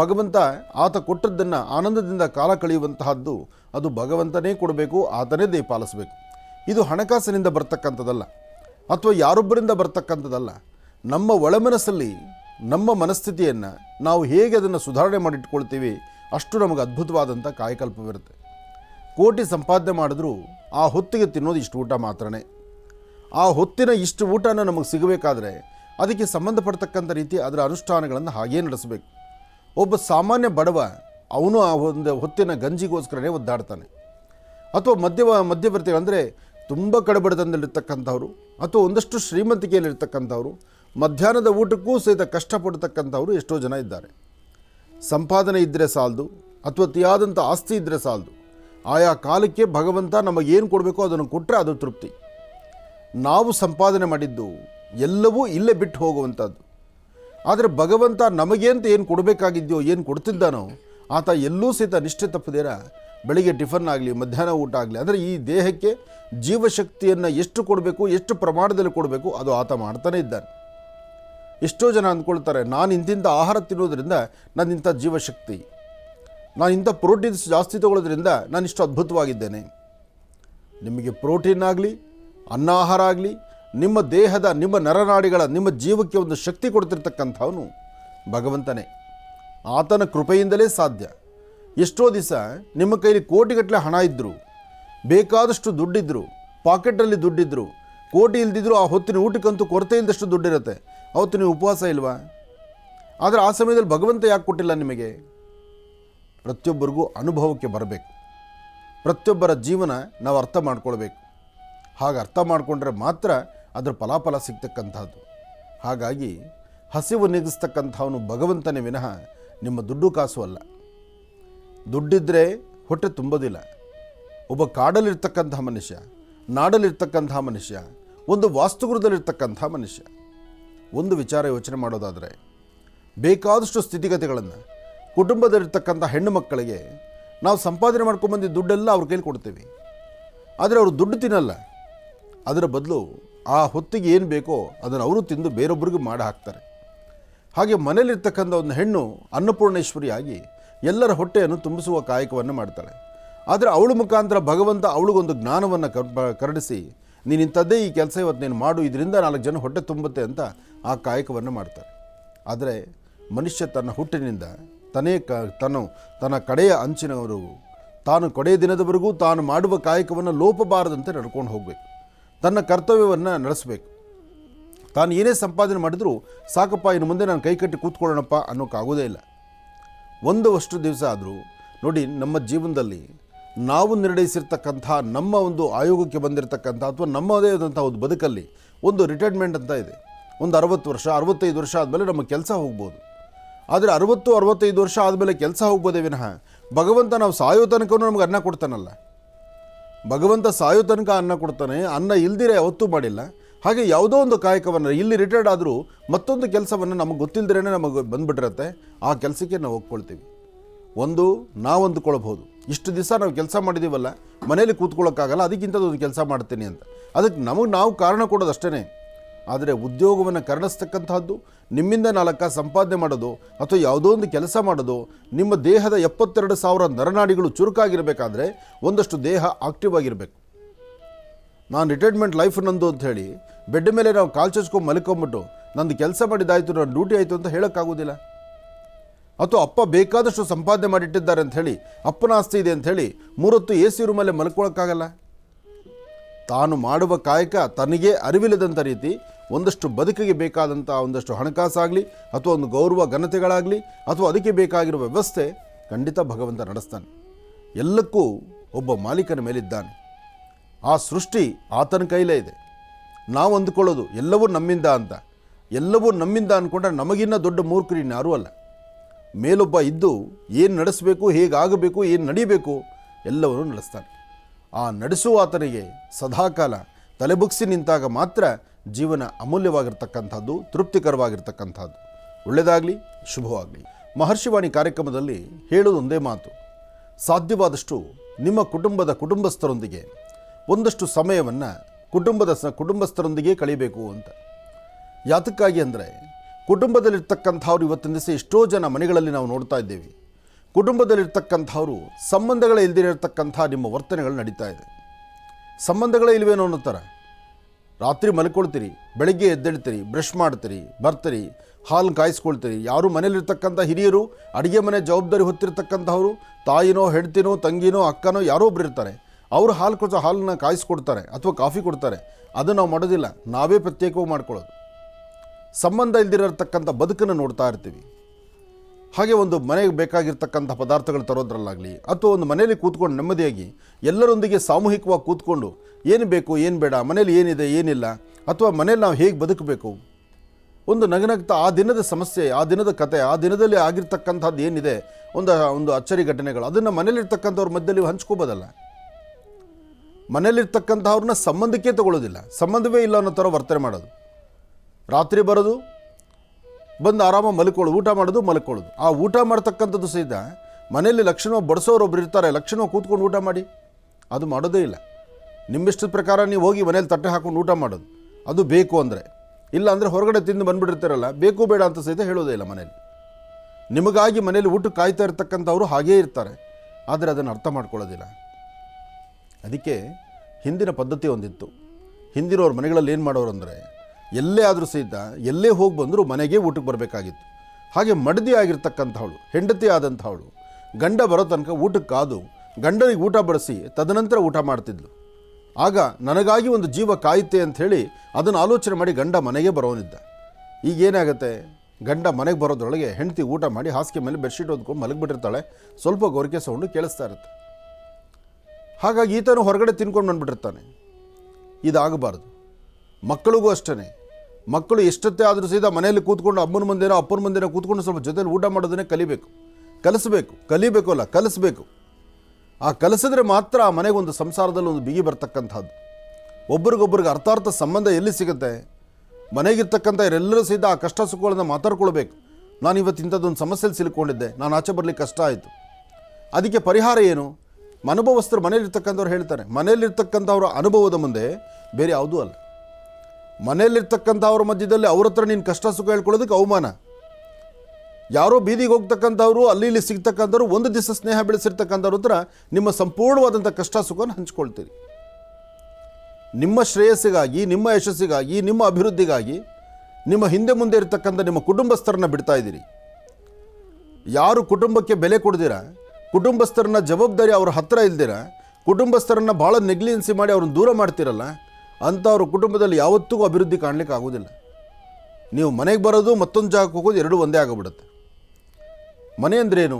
ಭಗವಂತ ಆತ ಕೊಟ್ಟದ್ದನ್ನು ಆನಂದದಿಂದ ಕಾಲ ಕಳೆಯುವಂತಹದ್ದು ಅದು ಭಗವಂತನೇ ಕೊಡಬೇಕು, ಆತನೇ ದಯಪಾಲಿಸಬೇಕು. ಇದು ಹಣಕಾಸಿನಿಂದ ಬರ್ತಕ್ಕಂಥದ್ದಲ್ಲ ಅಥವಾ ಯಾರೊಬ್ಬರಿಂದ ಬರ್ತಕ್ಕಂಥದ್ದಲ್ಲ. ನಮ್ಮ ಒಳಮನಸ್ಸಲ್ಲಿ ನಮ್ಮ ಮನಸ್ಥಿತಿಯನ್ನು ನಾವು ಹೇಗೆ ಅದನ್ನು ಸುಧಾರಣೆ ಮಾಡಿಟ್ಕೊಳ್ತೀವಿ ಅಷ್ಟು ನಮಗೆ ಅದ್ಭುತವಾದಂಥ ಕಾಯಕಲ್ಪವಿರುತ್ತೆ. ಕೋಟಿ ಸಂಪಾದನೆ ಮಾಡಿದ್ರೂ ಆ ಹೊತ್ತಿಗೆ ತಿನ್ನೋದು ಇಷ್ಟು ಊಟ ಮಾತ್ರನೇ. ಆ ಹೊತ್ತಿನ ಇಷ್ಟು ಊಟನ ನಮಗೆ ಸಿಗಬೇಕಾದ್ರೆ ಅದಕ್ಕೆ ಸಂಬಂಧಪಡ್ತಕ್ಕಂಥ ರೀತಿ ಅದರ ಅನುಷ್ಠಾನಗಳನ್ನು ಹಾಗೇ ನಡೆಸಬೇಕು. ಒಬ್ಬ ಸಾಮಾನ್ಯ ಬಡವ ಅವನು ಆ ಒಂದು ಹೊತ್ತಿನ ಗಂಜಿಗೋಸ್ಕರನೇ ಒದ್ದಾಡ್ತಾನೆ. ಅಥವಾ ಮಧ್ಯವರ್ತಿಗಳಂದರೆ ತುಂಬ ಕಡಬಡತನದಲ್ಲಿರ್ತಕ್ಕಂಥವ್ರು ಅಥವಾ ಒಂದಷ್ಟು ಶ್ರೀಮಂತಿಕೆಯಲ್ಲಿರ್ತಕ್ಕಂಥವ್ರು ಮಧ್ಯಾಹ್ನದ ಊಟಕ್ಕೂ ಸಹಿತ ಕಷ್ಟಪಡ್ತಕ್ಕಂಥವ್ರು ಎಷ್ಟೋ ಜನ ಇದ್ದಾರೆ. ಸಂಪಾದನೆ ಇದ್ದರೆ ಸಾಲದು ಅಥವಾ ಅತಿಯಾದಂಥ ಆಸ್ತಿ ಇದ್ದರೆ ಸಾಲದು. ಆಯಾ ಕಾಲಕ್ಕೆ ಭಗವಂತ ನಮಗೇನು ಕೊಡಬೇಕೋ ಅದನ್ನು ಕೊಟ್ಟರೆ ಅದು ತೃಪ್ತಿ. ನಾವು ಸಂಪಾದನೆ ಮಾಡಿದ್ದು ಎಲ್ಲವೂ ಇಲ್ಲೇ ಬಿಟ್ಟು ಹೋಗುವಂಥದ್ದು. ಆದರೆ ಭಗವಂತ ನಮಗೇಂತ ಏನು ಕೊಡಬೇಕಾಗಿದೆಯೋ, ಏನು ಕೊಡ್ತಿದ್ದಾನೋ ಆತ ಎಲ್ಲೂ ಸಹಿತ ನಿಷ್ಠೆ ತಪ್ಪದೇರ ಬೆಳಿಗ್ಗೆ ಟಿಫನ್ ಆಗಲಿ, ಮಧ್ಯಾಹ್ನ ಊಟ ಆಗಲಿ, ಅಂದರೆ ಈ ದೇಹಕ್ಕೆ ಜೀವಶಕ್ತಿಯನ್ನು ಎಷ್ಟು ಕೊಡಬೇಕು, ಎಷ್ಟು ಪ್ರಮಾಣದಲ್ಲಿ ಕೊಡಬೇಕು, ಅದು ಆತ ಮಾಡ್ತಾನೇ ಇದ್ದಾನೆ. ಎಷ್ಟೋ ಜನ ಅಂದ್ಕೊಳ್ತಾರೆ, ನಾನು ಇಂತಿಂಥ ಆಹಾರ ತಿನ್ನೋದ್ರಿಂದ ನಾನು ಇಂಥ ಜೀವಶಕ್ತಿ, ನಾನು ಇಂಥ ಪ್ರೋಟೀನ್ಸ್ ಜಾಸ್ತಿ ತಗೊಳ್ಳೋದ್ರಿಂದ ನಾನು ಇಷ್ಟು ಅದ್ಭುತವಾಗಿದ್ದೇನೆ. ನಿಮಗೆ ಪ್ರೋಟೀನ್ ಆಗಲಿ, ಅನ್ನ ಆಹಾರ ಆಗಲಿ, ನಿಮ್ಮ ದೇಹದ, ನಿಮ್ಮ ನರನಾಡಿಗಳ, ನಿಮ್ಮ ಜೀವಕ್ಕೆ ಒಂದು ಶಕ್ತಿ ಕೊಡ್ತಿರ್ತಕ್ಕಂಥವನು ಭಗವಂತನೇ. ಆತನ ಕೃಪೆಯಿಂದಲೇ ಸಾಧ್ಯ. ಎಷ್ಟೋ ದಿವಸ ನಿಮ್ಮ ಕೈಲಿ ಕೋಟಿಗಟ್ಟಲೆ ಹಣ ಇದ್ದರು, ಬೇಕಾದಷ್ಟು ದುಡ್ಡಿದ್ರು, ಪಾಕೆಟಲ್ಲಿ ದುಡ್ಡಿದ್ರು, ಕೋಟಿ ಇಲ್ದಿದ್ರು ಆ ಹೊತ್ತಿನ ಊಟಕ್ಕಂತೂ ಕೊರತೆ ಇಲ್ಲದಷ್ಟು ದುಡ್ಡಿರುತ್ತೆ. ಅವತ್ತು ನೀವು ಉಪವಾಸ ಇಲ್ವಾ? ಆದರೆ ಆ ಸಮಯದಲ್ಲಿ ಭಗವಂತ ಯಾಕೆ ಕೊಟ್ಟಿಲ್ಲ ನಿಮಗೆ? ಪ್ರತಿಯೊಬ್ಬರಿಗೂ ಅನುಭವಕ್ಕೆ ಬರಬೇಕು. ಪ್ರತಿಯೊಬ್ಬರ ಜೀವನ ನಾವು ಅರ್ಥ ಮಾಡ್ಕೊಳ್ಬೇಕು. ಹಾಗೆ ಅರ್ಥ ಮಾಡಿಕೊಂಡ್ರೆ ಮಾತ್ರ ಅದರ ಫಲಾಫಲ ಸಿಗ್ತಕ್ಕಂಥದ್ದು. ಹಾಗಾಗಿ ಹಸಿವು ನೀಗಿಸ್ತಕ್ಕಂಥವನು ಭಗವಂತನೇ ವಿನಃ ನಿಮ್ಮ ದುಡ್ಡು ಕಾಸು ಅಲ್ಲ. ದುಡ್ಡಿದ್ದರೆ ಹೊಟ್ಟೆ ತುಂಬೋದಿಲ್ಲ. ಒಬ್ಬ ಕಾಡಲ್ಲಿರ್ತಕ್ಕಂಥ ಮನುಷ್ಯ, ನಾಡಲ್ಲಿರ್ತಕ್ಕಂಥ ಮನುಷ್ಯ, ಒಂದು ವಾಸ್ತುಗೃಹದಲ್ಲಿರ್ತಕ್ಕಂಥ ಮನುಷ್ಯ, ಒಂದು ವಿಚಾರ ಯೋಚನೆ ಮಾಡೋದಾದರೆ, ಬೇಕಾದಷ್ಟು ಸ್ಥಿತಿಗತಿಗಳನ್ನು ಕುಟುಂಬದಲ್ಲಿರ್ತಕ್ಕಂಥ ಹೆಣ್ಣು ಮಕ್ಕಳಿಗೆ ನಾವು ಸಂಪಾದನೆ ಮಾಡ್ಕೊಂಬಂದು ದುಡ್ಡೆಲ್ಲ ಅವ್ರ ಕೈಲಿ ಕೊಡ್ತೀವಿ. ಆದರೆ ಅವರು ದುಡ್ಡು ತಿನ್ನಲ್ಲ. ಅದರ ಬದಲು ಆ ಹೊತ್ತಿಗೆ ಏನು ಬೇಕೋ ಅದನ್ನು ಅವರು ತಿಂದು ಬೇರೊಬ್ಬರಿಗೂ ಮಾಡಿ ಹಾಕ್ತಾರೆ. ಹಾಗೆ ಮನೇಲಿರ್ತಕ್ಕಂಥ ಒಂದು ಹೆಣ್ಣು ಅನ್ನಪೂರ್ಣೇಶ್ವರಿಯಾಗಿ ಎಲ್ಲರ ಹೊಟ್ಟೆಯನ್ನು ತುಂಬಿಸುವ ಕಾಯಕವನ್ನು ಮಾಡ್ತಾಳೆ. ಆದರೆ ಅವಳ ಮುಖಾಂತರ ಭಗವಂತ ಅವಳಿಗೊಂದು ಜ್ಞಾನವನ್ನು ಕರಡಿಸಿ, ನೀನು ಇಂಥದ್ದೇ ಈ ಕೆಲಸ ಇವತ್ತು ನೀನು ಮಾಡು, ಇದರಿಂದ 4 ಜನ ಹೊಟ್ಟೆ ತುಂಬುತ್ತೆ ಅಂತ ಆ ಕಾಯಕವನ್ನು ಮಾಡ್ತಾರೆ. ಆದರೆ ಮನುಷ್ಯ ತನ್ನ ಹುಟ್ಟಿನಿಂದ ತನ್ನ ಕಡೆಯ ಅಂಚಿನವರು, ತಾನು ಕೊನೆಯ ದಿನದವರೆಗೂ ತಾನು ಮಾಡುವ ಕಾಯಕವನ್ನು ಲೋಪಬಾರದಂತೆ ನಡ್ಕೊಂಡು ಹೋಗಬೇಕು. ತನ್ನ ಕರ್ತವ್ಯವನ್ನು ನಡೆಸಬೇಕು. ತಾನು ಏನೇ ಸಂಪಾದನೆ ಮಾಡಿದರೂ ಸಾಕಪ್ಪ, ಇನ್ನು ಮುಂದೆ ನಾನು ಕೈ ಕಟ್ಟಿ ಕೂತ್ಕೊಳ್ಳೋಣಪ್ಪ ಅನ್ನೋಕ್ಕಾಗೋದೇ ಇಲ್ಲ. ಒಂದಷ್ಟು ದಿವಸ ಆದರೂ ನೋಡಿ, ನಮ್ಮ ಜೀವನದಲ್ಲಿ ನಾವು ನಿರ್ಣಯಿಸಿರ್ತಕ್ಕಂಥ ನಮ್ಮ ಒಂದು ಆಯೋಗಕ್ಕೆ ಬಂದಿರತಕ್ಕಂಥ ಅಥವಾ ನಮ್ಮದೇ ಆದಂಥ ಒಂದು ಬದುಕಲ್ಲಿ ಒಂದು ರಿಟೈರ್ಮೆಂಟ್ ಅಂತ ಇದೆ. ಒಂದು 60 ವರ್ಷ 65 ವರ್ಷ ಆದಮೇಲೆ ನಮ್ಮ ಕೆಲಸ ಹೋಗ್ಬೋದು. ಆದರೆ 60-65 ವರ್ಷ ಆದಮೇಲೆ ಕೆಲಸ ಹೋಗ್ಬೋದೇ ವಿನಃ ಭಗವಂತ ನಾವು ಸಾಯೋ ತನಕನೂ ನಮ್ಗೆ ಅನ್ನ ಕೊಡ್ತಾನಲ್ಲ. ಭಗವಂತ ಸಾಯೋ ತನಕ ಅನ್ನ ಕೊಡ್ತಾನೆ. ಅನ್ನ ಇಲ್ದಿರೆ ಯಾವತ್ತೂ ಮಾಡಿಲ್ಲ. ಹಾಗೆ ಯಾವುದೋ ಒಂದು ಕಾಯಕವನ್ನು ಇಲ್ಲಿ ರಿಟೈರ್ಡ್ ಆದರೂ ಮತ್ತೊಂದು ಕೆಲಸವನ್ನು ನಮಗೆ ಗೊತ್ತಿಲ್ಲದ್ರೇ ನಮಗೆ ಬಂದುಬಿಟ್ಟಿರತ್ತೆ. ಆ ಕೆಲಸಕ್ಕೆ ನಾವು ಹೋಗ್ಕೊಳ್ತೀವಿ. ಒಂದು ನಾವು ಅಂದುಕೊಳ್ಬೋದು, ಇಷ್ಟು ದಿವಸ ನಾವು ಕೆಲಸ ಮಾಡಿದ್ದೀವಲ್ಲ, ಮನೇಲಿ ಕೂತ್ಕೊಳ್ಳೋಕ್ಕಾಗಲ್ಲ, ಅದಕ್ಕಿಂತದೊಂದು ಕೆಲಸ ಮಾಡ್ತೀನಿ ಅಂತ. ಅದಕ್ಕೆ ನಾವು ಕಾರಣ ಕೊಡೋದು ಅಷ್ಟೇ. ಆದರೆ ಉದ್ಯೋಗವನ್ನು ಕರಡಿಸ್ತಕ್ಕಂಥದ್ದು, ನಿಮ್ಮಿಂದ 4 ಸಂಪಾದನೆ ಮಾಡೋದು ಅಥವಾ ಯಾವುದೋ ಒಂದು ಕೆಲಸ ಮಾಡೋದು, ನಿಮ್ಮ ದೇಹದ 72,000 ನರನಾಡಿಗಳು ಚುರುಕಾಗಿರಬೇಕಾದ್ರೆ ಒಂದಷ್ಟು ದೇಹ ಆಕ್ಟಿವ್ ಆಗಿರಬೇಕು. ನಾನು ರಿಟೈರ್ಮೆಂಟ್ ಲೈಫ್ ನಂದು ಅಂತ ಹೇಳಿ ಬೆಡ್ ಮೇಲೆ ನಾವು ಕಾಲು ಚಚ್ಕೊಂಡು ಮಲ್ಕೊಂಬಿಟ್ಟು ನಂದು ಕೆಲಸ ಮಾಡಿದ್ದಾಯಿತು, ನನ್ನ ಡ್ಯೂಟಿ ಆಯಿತು ಅಂತ ಹೇಳೋಕ್ಕಾಗೋದಿಲ್ಲ. ಅಥವಾ ಅಪ್ಪ ಬೇಕಾದಷ್ಟು ಸಂಪಾದನೆ ಮಾಡಿಟ್ಟಿದ್ದಾರೆ ಅಂಥೇಳಿ, ಅಪ್ಪನ ಆಸ್ತಿ ಇದೆ ಅಂಥೇಳಿ 3 ಹೊತ್ತು AC ರೂಮಲ್ಲೇ ಮಲ್ಕೊಳ್ಳೋಕ್ಕಾಗಲ್ಲ. ತಾನು ಮಾಡುವ ಕಾಯಕ ತನಗೇ ಅರಿವಿಲ್ಲದಂಥ ರೀತಿ ಒಂದಷ್ಟು ಬದುಕಿಗೆ ಬೇಕಾದಂಥ ಒಂದಷ್ಟು ಹಣಕಾಸಾಗಲಿ ಅಥವಾ ಒಂದು ಗೌರವ ಘನತೆಗಳಾಗಲಿ ಅಥವಾ ಅದಕ್ಕೆ ಬೇಕಾಗಿರುವ ವ್ಯವಸ್ಥೆ ಖಂಡಿತ ಭಗವಂತ ನಡೆಸ್ತಾನೆ. ಎಲ್ಲಕ್ಕೂ ಒಬ್ಬ ಮಾಲೀಕನ ಮೇಲಿದ್ದಾನೆ. ಆ ಸೃಷ್ಟಿ ಆತನ ಕೈಲೇ ಇದೆ. ನಾವು ಅಂದುಕೊಳ್ಳೋದು ಎಲ್ಲವೂ ನಮ್ಮಿಂದ ಅಂತ. ಎಲ್ಲವೂ ನಮ್ಮಿಂದ ಅಂದ್ಕೊಂಡ್ರೆ ನಮಗಿನ್ನ ದೊಡ್ಡ ಮೂರ್ಖರು ಇನ್ಯಾರೂ ಅಲ್ಲ. ಮೇಲೊಬ್ಬ ಇದ್ದು ಏನು ನಡೆಸಬೇಕು, ಹೇಗಾಗಬೇಕು, ಏನು ನಡೀಬೇಕು ಎಲ್ಲವನ್ನೂ ನಡೆಸ್ತಾನೆ. ಆ ನಡೆಸುವ ಆತನಿಗೆ ಸದಾಕಾಲ ತಲೆಬುಗ್ಸಿ ನಿಂತಾಗ ಮಾತ್ರ ಜೀವನ ಅಮೂಲ್ಯವಾಗಿರ್ತಕ್ಕಂಥದ್ದು, ತೃಪ್ತಿಕರವಾಗಿರ್ತಕ್ಕಂಥದ್ದು. ಒಳ್ಳೆಯದಾಗಲಿ, ಶುಭವಾಗಲಿ. ಮಹರ್ಷಿವಾಣಿ ಕಾರ್ಯಕ್ರಮದಲ್ಲಿ ಹೇಳೋದು ಒಂದೇ ಮಾತು, ಸಾಧ್ಯವಾದಷ್ಟು ನಿಮ್ಮ ಕುಟುಂಬಸ್ಥರೊಂದಿಗೆ ಒಂದಷ್ಟು ಸಮಯವನ್ನು ಕುಟುಂಬಸ್ಥರೊಂದಿಗೆ ಕಳೀಬೇಕು ಅಂತ. ಯಾತಕ್ಕಾಗಿ ಅಂದರೆ, ಕುಟುಂಬದಲ್ಲಿರ್ತಕ್ಕಂಥವ್ರು ಇವತ್ತಿನ ದಿವಸ ಎಷ್ಟೋ ಜನ ಮನೆಗಳಲ್ಲಿ ನಾವು ನೋಡ್ತಾ ಇದ್ದೇವೆ. ಕುಟುಂಬದಲ್ಲಿರ್ತಕ್ಕಂಥವ್ರು ಸಂಬಂಧಗಳೇ ಇಲ್ದಿರತಕ್ಕಂಥ ನಿಮ್ಮ ವರ್ತನೆಗಳು ನಡೀತಾ ಇದೆ. ಸಂಬಂಧಗಳೇ ಇಲ್ವೇನೋ ಅನ್ನೋ ಥರ ರಾತ್ರಿ ಮಲ್ಕೊಳ್ತೀರಿ, ಬೆಳಗ್ಗೆ ಎದ್ದೇಳ್ತೀರಿ, ಬ್ರಷ್ ಮಾಡ್ತೀರಿ, ಬರ್ತೀರಿ, ಹಾಲು ಕಾಯಿಸ್ಕೊಳ್ತೀರಿ. ಯಾರು ಮನೇಲಿರ್ತಕ್ಕಂಥ ಹಿರಿಯರು, ಅಡುಗೆ ಮನೆ ಜವಾಬ್ದಾರಿ ಹೊತ್ತಿರ್ತಕ್ಕಂಥವ್ರು, ತಾಯಿನೋ ಹೆಂಡ್ತಿನೋ ತಂಗಿನೋ ಅಕ್ಕನೋ ಯಾರೋ ಒಬ್ರು ಇರ್ತಾರೆ. ಅವರು ಹಾಲನ್ನ ಕಾಯಿಸ್ಕೊಡ್ತಾರೆ ಅಥವಾ ಕಾಫಿ ಕೊಡ್ತಾರೆ. ಅದು ನಾವು ಮಾಡೋದಿಲ್ಲ, ನಾವೇ ಪ್ರತ್ಯೇಕವಾಗಿ ಮಾಡ್ಕೊಳ್ಳೋದು. ಸಂಬಂಧ ಇಲ್ದಿರತಕ್ಕಂಥ ಬದುಕನ್ನು ನೋಡ್ತಾ ಇರ್ತೀವಿ. ಹಾಗೆ ಒಂದು ಮನೆಗೆ ಬೇಕಾಗಿರ್ತಕ್ಕಂಥ ಪದಾರ್ಥಗಳು ತರೋದ್ರಲ್ಲಾಗಲಿ ಅಥವಾ ಒಂದು ಮನೇಲಿ ಕೂತ್ಕೊಂಡು ನೆಮ್ಮದಿಯಾಗಿ ಎಲ್ಲರೊಂದಿಗೆ ಸಾಮೂಹಿಕವಾಗಿ ಕೂತ್ಕೊಂಡು ಏನು ಬೇಕು ಏನು ಬೇಡ, ಮನೇಲಿ ಏನಿದೆ ಏನಿಲ್ಲ, ಅಥವಾ ಮನೇಲಿ ನಾವು ಹೇಗೆ ಬದುಕಬೇಕು, ಒಂದು ನಗನಗ್ತಾ ಆ ದಿನದ ಸಮಸ್ಯೆ, ಆ ದಿನದ ಕತೆ, ಆ ದಿನದಲ್ಲಿ ಆಗಿರ್ತಕ್ಕಂಥದ್ದು ಏನಿದೆ, ಒಂದು ಅಚ್ಚರಿ ಘಟನೆಗಳು, ಅದನ್ನು ಮನೇಲಿರ್ತಕ್ಕಂಥವ್ರ ಮಧ್ಯದಲ್ಲಿ ಹಂಚ್ಕೋಬೋದಲ್ಲ. ಮನೇಲಿರ್ತಕ್ಕಂಥವ್ರನ್ನ ಸಂಬಂಧಕ್ಕೆ ತಗೊಳ್ಳೋದಿಲ್ಲ, ಸಂಬಂಧವೇ ಇಲ್ಲ ಅನ್ನೋ ಥರ ವರ್ತನೆ ಮಾಡೋದು. ರಾತ್ರಿ ಬರೋದು, ಬಂದು ಆರಾಮಾಗಿ ಮಲ್ಕೊಳ್ಳೋದು, ಊಟ ಮಾಡೋದು, ಮಲ್ಕೊಳ್ಳೋದು. ಆ ಊಟ ಮಾಡ್ತಕ್ಕಂಥದ್ದು ಸಹಿತ ಮನೆಯಲ್ಲಿ ಲಕ್ಷಣವಾಗಿ ಬಡಿಸೋರು ಒಬ್ರು ಇರ್ತಾರೆ, ಲಕ್ಷಣವಾಗಿ ಕೂತ್ಕೊಂಡು ಊಟ ಮಾಡಿ, ಅದು ಮಾಡೋದೇ ಇಲ್ಲ. ನಿಮ್ಮಿಷ್ಟದ ಪ್ರಕಾರ ನೀವು ಹೋಗಿ ಮನೇಲಿ ತಟ್ಟೆ ಹಾಕೊಂಡು ಊಟ ಮಾಡೋದು, ಅದು ಬೇಕು ಅಂದರೆ. ಇಲ್ಲ ಅಂದರೆ ಹೊರಗಡೆ ತಿಂದು ಬಂದುಬಿಟ್ಟಿರ್ತಾರಲ್ಲ, ಬೇಕು ಬೇಡ ಅಂತ ಸಹಿತ ಹೇಳೋದೇ ಇಲ್ಲ ಮನೇಲಿ. ನಿಮಗಾಗಿ ಮನೇಲಿ ಊಟಕ್ಕೆ ಕಾಯ್ತಾ ಇರ್ತಕ್ಕಂಥವ್ರು ಹಾಗೇ ಇರ್ತಾರೆ, ಆದರೆ ಅದನ್ನು ಅರ್ಥ ಮಾಡ್ಕೊಳ್ಳೋದಿಲ್ಲ. ಅದಕ್ಕೆ ಹಿಂದಿನ ಪದ್ಧತಿ ಒಂದಿತ್ತು. ಹಿಂದಿನವ್ರ ಮನೆಗಳಲ್ಲಿ ಏನು ಮಾಡೋರು ಅಂದರೆ, ಎಲ್ಲೇ ಆದರೂ ಸಹಿತ ಎಲ್ಲೇ ಹೋಗಿ ಬಂದರೂ ಮನೆಗೆ ಊಟಕ್ಕೆ ಬರಬೇಕಾಗಿತ್ತು. ಹಾಗೆ ಮಡದಿ ಆಗಿರ್ತಕ್ಕಂಥವಳು, ಹೆಂಡತಿ ಆದಂಥವಳು ಗಂಡ ಬರೋ ತನಕ ಊಟಕ್ಕೆ ಕಾದು ಗಂಡನಿಗೆ ಊಟ ಬಡಿಸಿ ತದನಂತರ ಊಟ ಮಾಡ್ತಿದ್ಲು. ಆಗ ನನಗಾಗಿ ಒಂದು ಜೀವ ಕಾಯುತ್ತೆ ಅಂಥೇಳಿ ಅದನ್ನು ಆಲೋಚನೆ ಮಾಡಿ ಗಂಡ ಮನೆಗೆ ಬರೋನಿದ್ದ. ಈಗ ಏನಾಗುತ್ತೆ, ಗಂಡ ಮನೆಗೆ ಬರೋದ್ರೊಳಗೆ ಹೆಂಡತಿ ಊಟ ಮಾಡಿ ಹಾಸಿಗೆ ಮೇಲೆ ಬೆಡ್ಶೀಟ್ ಹೊದ್ಕೊಂಡು ಮಲಗಿಬಿಟ್ಟಿರ್ತಾಳೆ, ಸ್ವಲ್ಪ ಗೊರಕೆ ಸೌಂಡು ಕೇಳಿಸ್ತಾ ಇರುತ್ತೆ. ಹಾಗಾಗಿ ಈತನು ಹೊರಗಡೆ ತಿನ್ಕೊಂಡು ಬಂದುಬಿಟ್ಟಿರ್ತಾನೆ. ಇದಾಗಬಾರ್ದು. ಮಕ್ಕಳಿಗೂ ಅಷ್ಟೇ. ಮಕ್ಕಳು ಎಷ್ಟೊತ್ತೇ ಆದರೂ ಸಹಿತ ಮನೆಯಲ್ಲಿ ಕೂತ್ಕೊಂಡು ಅಮ್ಮನ ಮುಂದೆನೋ ಅಪ್ಪನ ಮುಂದೆನೋ ಕೂತ್ಕೊಂಡು ಸ್ವಲ್ಪ ಜೊತೆಲಿ ಊಟ ಮಾಡೋದನ್ನೇ ಕಲಿಸಬೇಕು. ಆ ಕಲಿಸಿದ್ರೆ ಮಾತ್ರ ಆ ಮನೆಗೊಂದು ಸಂಸಾರದಲ್ಲಿ ಒಂದು ಬಿಗಿ ಬರ್ತಕ್ಕಂಥದ್ದು. ಒಬ್ರಿಗೊಬ್ರಿಗೆ ಅರ್ಥಾರ್ಥ ಸಂಬಂಧ ಎಲ್ಲಿ ಸಿಗುತ್ತೆ? ಮನೆಗಿರ್ತಕ್ಕಂಥ ಇವರೆಲ್ಲರೂ ಸಹಿತ ಆ ಕಷ್ಟ ಸುಖಗಳನ್ನು ಮಾತಾಡ್ಕೊಳ್ಬೇಕು. ನಾನು ಇವತ್ತು ಇಂಥದ್ದೊಂದು ಸಮಸ್ಯೆಯಲ್ಲಿ ಸಿಲುಕೊಂಡಿದ್ದೆ, ನಾನು ಆಚೆ ಬರಲಿಕ್ಕೆ ಕಷ್ಟ ಆಯಿತು. ಅದಕ್ಕೆ ಪರಿಹಾರ ಏನು? ಅನುಭವಸ್ಥರು ಮನೆಯಲ್ಲಿರ್ತಕ್ಕಂಥವ್ರು ಹೇಳ್ತಾರೆ. ಮನೆಯಲ್ಲಿರ್ತಕ್ಕಂಥವ್ರ ಅನುಭವದ ಮುಂದೆ ಬೇರೆ ಯಾವುದೂ ಅಲ್ಲ. ಮನೆಯಲ್ಲಿರ್ತಕ್ಕಂಥವ್ರ ಮಧ್ಯದಲ್ಲಿ ಅವ್ರ ಹತ್ರ ನೀನು ಕಷ್ಟ ಸುಖ ಹೇಳ್ಕೊಳ್ಳೋದಕ್ಕೆ ಅವಮಾನ. ಯಾರೋ ಬೀದಿಗೆ ಹೋಗ್ತಕ್ಕಂಥವ್ರು, ಅಲ್ಲಿ ಇಲ್ಲಿ ಸಿಗ್ತಕ್ಕಂಥವ್ರು, ಒಂದು ದಿವಸ ಸ್ನೇಹ ಬೆಳೆಸಿರ್ತಕ್ಕಂಥವ್ರ ಹತ್ರ ನಿಮ್ಮ ಸಂಪೂರ್ಣವಾದಂಥ ಕಷ್ಟ ಸುಖವನ್ನು ಹಂಚ್ಕೊಳ್ತೀರಿ. ನಿಮ್ಮ ಶ್ರೇಯಸ್ಸಿಗಾಗಿ, ನಿಮ್ಮ ಯಶಸ್ಸಿಗಾಗಿ, ನಿಮ್ಮ ಅಭಿವೃದ್ಧಿಗಾಗಿ ನಿಮ್ಮ ಹಿಂದೆ ಮುಂದೆ ಇರತಕ್ಕಂಥ ನಿಮ್ಮ ಕುಟುಂಬಸ್ಥರನ್ನ ಬಿಡ್ತಾ ಇದ್ದೀರಿ. ಯಾರು ಕುಟುಂಬಕ್ಕೆ ಬೆಲೆ ಕೊಡ್ದಿರ, ಕುಟುಂಬಸ್ಥರನ್ನ ಜವಾಬ್ದಾರಿ ಅವ್ರ ಹತ್ತಿರ ಇಲ್ದಿರ, ಕುಟುಂಬಸ್ಥರನ್ನ ಭಾಳ ನೆಗ್ಲಿಜೆನ್ಸಿ ಮಾಡಿ ಅವ್ರನ್ನ ದೂರ ಮಾಡ್ತಿರಲ್ಲ, ಅಂಥವ್ರ ಕುಟುಂಬದಲ್ಲಿ ಯಾವತ್ತಿಗೂ ಅಭಿವೃದ್ಧಿ ಕಾಣಲಿಕ್ಕೆ ಆಗೋದಿಲ್ಲ. ನೀವು ಮನೆಗೆ ಬರೋದು ಮತ್ತೊಂದು ಜಾಗಕ್ಕೆ ಹೋಗೋದು ಎರಡೂ ಒಂದೇ ಆಗೋಗ್ಬಿಡುತ್ತೆ. ಮನೆ ಅಂದ್ರೇನು?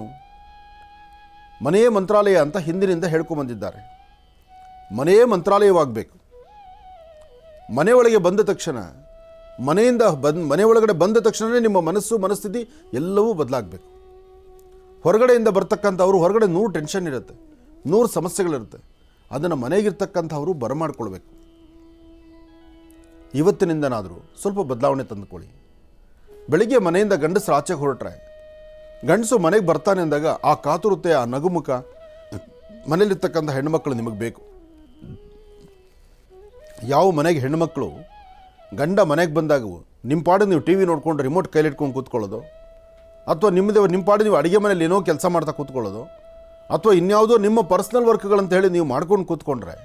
ಮನೆಯೇ ಮಂತ್ರಾಲಯ ಅಂತ ಹಿಂದಿನಿಂದ ಹೇಳ್ಕೊಂಬಂದಿದ್ದಾರೆ. ಮನೆಯೇ ಮಂತ್ರಾಲಯವಾಗಬೇಕು. ಮನೆಯೊಳಗೆ ಬಂದ ತಕ್ಷಣ, ಮನೆ ಒಳಗಡೆ ಬಂದ ತಕ್ಷಣವೇ ನಿಮ್ಮ ಮನಸ್ಥಿತಿ ಎಲ್ಲವೂ ಬದಲಾಗಬೇಕು. ಹೊರಗಡೆಯಿಂದ ಬರ್ತಕ್ಕಂಥವ್ರು, ಹೊರಗಡೆ 100 ಟೆನ್ಷನ್ ಇರುತ್ತೆ, 100 ಸಮಸ್ಯೆಗಳಿರುತ್ತೆ. ಅದನ್ನು ಮನೆಗಿರ್ತಕ್ಕಂಥವರು ಬರಮಾಡ್ಕೊಳ್ಬೇಕು. ಇವತ್ತಿನಿಂದನಾದರೂ ಸ್ವಲ್ಪ ಬದಲಾವಣೆ ತಂದುಕೊಳ್ಳಿ. ಬೆಳಿಗ್ಗೆ ಮನೆಯಿಂದ ಗಂಡಸರು ಆಚೆಗೆ ಹೊರಟ್ರೆ, ಗಂಡಸು ಮನೆಗೆ ಬರ್ತಾನೆ ಅಂದಾಗ ಆ ಕಾತುರತೆ, ಆ ನಗುಮುಖ, ಮನೇಲಿರ್ತಕ್ಕಂಥ ಹೆಣ್ಣುಮಕ್ಕಳು ನಿಮಗೆ ಬೇಕು. ಯಾವ ಮನೆಗೆ ಹೆಣ್ಣುಮಕ್ಕಳು ಗಂಡ ಮನೆಗೆ ಬಂದಾಗ ನಿಮ್ಮ ಪಾಡು ನೀವು ಟಿ ವಿ ನೋಡ್ಕೊಂಡು ರಿಮೋಟ್ ಕೈಲಿಟ್ಕೊಂಡು ಕೂತ್ಕೊಳ್ಳೋದು, ಅಥವಾ ನಿಮ್ಮ ಪಾಡು ನೀವು ಅಡುಗೆ ಮನೇಲಿ ಏನೋ ಕೆಲಸ ಮಾಡ್ತಾ ಕೂತ್ಕೊಳ್ಳೋದು, ಅಥವಾ ಇನ್ಯಾವುದೋ ನಿಮ್ಮ ಪರ್ಸ್ನಲ್ ವರ್ಕ್ಗಳಂತ ಹೇಳಿ ನೀವು ಮಾಡ್ಕೊಂಡು ಕೂತ್ಕೊಂಡ್ರೆ,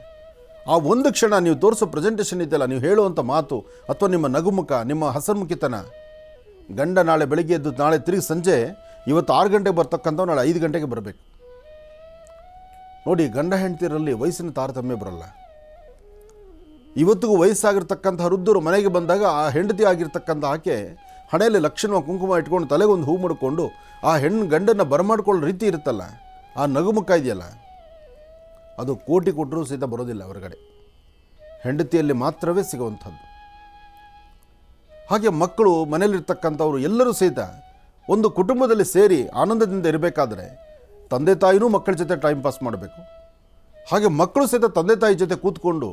ಆ ಒಂದು ಕ್ಷಣ ನೀವು ತೋರಿಸೋ ಪ್ರೆಸೆಂಟೇಷನ್ ಇದೆಯಲ್ಲ, ನೀವು ಹೇಳುವಂಥ ಮಾತು ಅಥವಾ ನಿಮ್ಮ ನಗುಮುಖ, ನಿಮ್ಮ ಹಸನ್ಮುಖಿತನ, ಗಂಡ ನಾಳೆ ಬೆಳಿಗ್ಗೆ ಎದ್ದು ನಾಳೆ ತಿರುಗಿ ಸಂಜೆ ಇವತ್ತು 6 ಗಂಟೆಗೆ ಬರ್ತಕ್ಕಂಥವು ನಾಳೆ 5 ಗಂಟೆಗೆ ಬರಬೇಕು. ನೋಡಿ, ಗಂಡ ಹೆಂಡತಿಯರಲ್ಲಿ ವಯಸ್ಸಿನ ತಾರತಮ್ಯ ಬರಲ್ಲ. ಇವತ್ತಿಗೂ ವಯಸ್ಸಾಗಿರ್ತಕ್ಕಂಥ ವೃದ್ಧರು ಮನೆಗೆ ಬಂದಾಗ ಆ ಹೆಂಡತಿ ಆಗಿರ್ತಕ್ಕಂಥ ಆಕೆ ಹಣೆಯಲ್ಲಿ ಲಕ್ಷಣ ಕುಂಕುಮ ಇಟ್ಕೊಂಡು ತಲೆಗೊಂದು ಹೂ ಮುಡ್ಕೊಂಡು ಆ ಗಂಡನ್ನು ಬರಮಾಡ್ಕೊಳ್ಳೋ ರೀತಿ ಇರುತ್ತಲ್ಲ, ಆ ನಗುಮುಖ ಇದೆಯಲ್ಲ, ಅದು ಕೋಟಿ ಕೊಟ್ಟರೂ ಸಹಿತ ಬರೋದಿಲ್ಲ ಹೊರಗಡೆ. ಹೆಂಡತಿಯಲ್ಲಿ ಮಾತ್ರವೇ ಸಿಗುವಂಥದ್ದು. ಹಾಗೆ ಮಕ್ಕಳು, ಮನೆಯಲ್ಲಿರ್ತಕ್ಕಂಥವ್ರು ಎಲ್ಲರೂ ಸಹಿತ ಒಂದು ಕುಟುಂಬದಲ್ಲಿ ಸೇರಿ ಆನಂದದಿಂದ ಇರಬೇಕಾದ್ರೆ ತಂದೆ ತಾಯಿನೂ ಮಕ್ಕಳ ಜೊತೆ ಟೈಮ್ ಪಾಸ್ ಮಾಡಬೇಕು. ಹಾಗೆ ಮಕ್ಕಳು ಸಹಿತ ತಂದೆ ತಾಯಿ ಜೊತೆ ಕೂತ್ಕೊಂಡು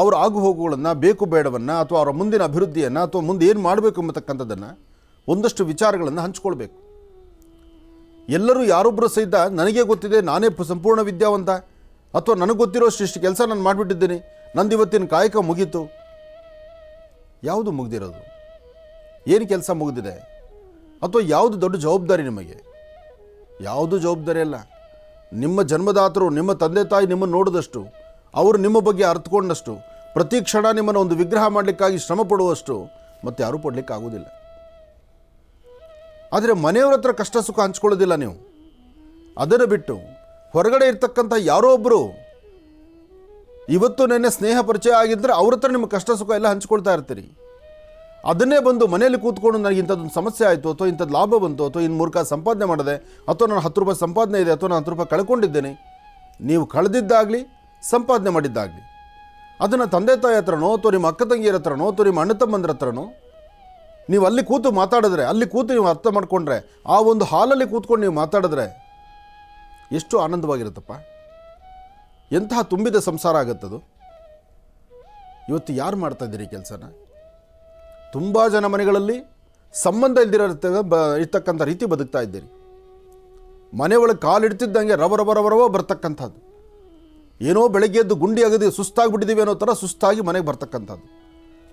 ಅವರ ಆಗು ಹೋಗುಗಳನ್ನು, ಬೇಕು ಬೇಡವನ್ನು, ಅಥವಾ ಅವರ ಮುಂದಿನ ಅಭಿವೃದ್ಧಿಯನ್ನು, ಅಥವಾ ಮುಂದೆ ಏನು ಮಾಡಬೇಕು ಎಂಬತಕ್ಕಂಥದ್ದನ್ನು ಒಂದಷ್ಟು ವಿಚಾರಗಳನ್ನು ಹಂಚ್ಕೊಳ್ಬೇಕು. ಎಲ್ಲರೂ ಯಾರೊಬ್ಬರು ಸಹಿತ ನನಗೆ ಗೊತ್ತಿದೆ, ನಾನೇ ಸಂಪೂರ್ಣ ವಿದ್ಯಾವಂತ, ಅಥವಾ ನನಗೆ ಗೊತ್ತಿರೋಷ್ಟು ಇಷ್ಟು ಕೆಲಸ ನಾನು ಮಾಡಿಬಿಟ್ಟಿದ್ದೀನಿ, ನಂದು ಇವತ್ತಿನ ಕಾಯಕ ಮುಗೀತು. ಯಾವುದು ಮುಗ್ದಿರೋದು? ಏನು ಕೆಲಸ ಮುಗಿದಿದೆ? ಅಥವಾ ಯಾವುದು ದೊಡ್ಡ ಜವಾಬ್ದಾರಿ ನಿಮಗೆ? ಯಾವುದು ಜವಾಬ್ದಾರಿ ಅಲ್ಲ. ನಿಮ್ಮ ಜನ್ಮದಾತರು, ನಿಮ್ಮ ತಂದೆ ತಾಯಿ ನಿಮ್ಮನ್ನು ನೋಡಿದಷ್ಟು, ಅವರು ನಿಮ್ಮ ಬಗ್ಗೆ ಅರ್ಥಕೊಂಡಷ್ಟು, ಪ್ರತಿ ಕ್ಷಣ ನಿಮ್ಮನ್ನು ಒಂದು ವಿಗ್ರಹ ಮಾಡಲಿಕ್ಕಾಗಿ ಶ್ರಮ ಪಡುವಷ್ಟು ಮತ್ತೆ ಯಾರೂ ಪಡಲಿಕ್ಕೆ ಆಗೋದಿಲ್ಲ. ಆದರೆ ಮನೆಯವರ ಹತ್ರ ಕಷ್ಟ ಸುಖ ಹಂಚ್ಕೊಳ್ಳೋದಿಲ್ಲ ನೀವು. ಅದನ್ನು ಬಿಟ್ಟು ಹೊರಗಡೆ ಇರ್ತಕ್ಕಂಥ ಯಾರೋ ಒಬ್ಬರು ಇವತ್ತು ನೆನ್ನೆ ಸ್ನೇಹ ಪರಿಚಯ ಆಗಿದ್ದರೆ ಅವ್ರ ಹತ್ರ ನಿಮ್ಮ ಕಷ್ಟ ಸುಖ ಎಲ್ಲ ಹಂಚ್ಕೊಳ್ತಾ ಇರ್ತೀರಿ. ಅದನ್ನೇ ಬಂದು ಮನೆಯಲ್ಲಿ ಕೂತ್ಕೊಂಡು ನನಗೆ ಇಂಥದ್ದೊಂದು ಸಮಸ್ಯೆ ಆಯಿತು, ಅಥವಾ ಇಂಥದ್ದು ಲಾಭ ಬಂತು, ಅಥವಾ ಇನ್ನು 3 ಕಾಸು ಸಂಪಾದನೆ ಮಾಡಿದೆ, ಅಥವಾ ನಾನು 10 ರೂಪಾಯಿ ಸಂಪಾದನೆ ಇದೆ, ಅಥವಾ ನಾನು 10 ರೂಪಾಯಿ ಕಳ್ಕೊಂಡಿದ್ದೇನೆ. ನೀವು ಕಳೆದಿದ್ದಾಗಲಿ ಸಂಪಾದನೆ ಮಾಡಿದ್ದಾಗಲಿ ಅದನ್ನು ತಂದೆ ತಾಯಿ ಹತ್ರನೋ, ಅಥವಾ ನಿಮ್ಮ ಅಕ್ಕ ತಂಗಿಯರ ಹತ್ರನೋ, ಅಥವಾ ನಿಮ್ಮ ಅಣ್ಣ ತಮ್ಮಂದ್ರ ಹತ್ರನೋ ನೀವು ಅಲ್ಲಿ ಕೂತು ಮಾತಾಡಿದ್ರೆ, ಅಲ್ಲಿ ಕೂತು ನೀವು ಅರ್ಥ ಮಾಡಿಕೊಂಡ್ರೆ, ಆ ಒಂದು ಹಾಲಲ್ಲಿ ಕೂತ್ಕೊಂಡು ನೀವು ಮಾತಾಡಿದ್ರೆ ಎಷ್ಟು ಆನಂದವಾಗಿರುತ್ತಪ್ಪ. ಎಂತಹ ತುಂಬಿದ ಸಂಸಾರ ಆಗುತ್ತದು. ಇವತ್ತು ಯಾರು ಮಾಡ್ತಾ ಇದ್ದೀರಿ ಕೆಲಸನ? ತುಂಬ ಜನ ಮನೆಗಳಲ್ಲಿ ಸಂಬಂಧ ಇಲ್ದಿರೋ ಇರ್ತಕ್ಕಂಥ ರೀತಿ ಬದುಕ್ತಾ ಇದ್ದೀರಿ. ಮನೆ ಒಳಗೆ ಕಾಲಿಡ್ತಿದ್ದಂಗೆ ರವ ಬರ್ತಕ್ಕಂಥದ್ದು. ಏನೋ ಬೆಳಗ್ಗೆ ಎದ್ದು ಗುಂಡಿ ಅಗದಿ ಸುಸ್ತಾಗಿಬಿಟ್ಟಿದ್ದೀವಿ ಅನ್ನೋ ಥರ ಸುಸ್ತಾಗಿ ಮನೆಗೆ ಬರ್ತಕ್ಕಂಥದ್ದು.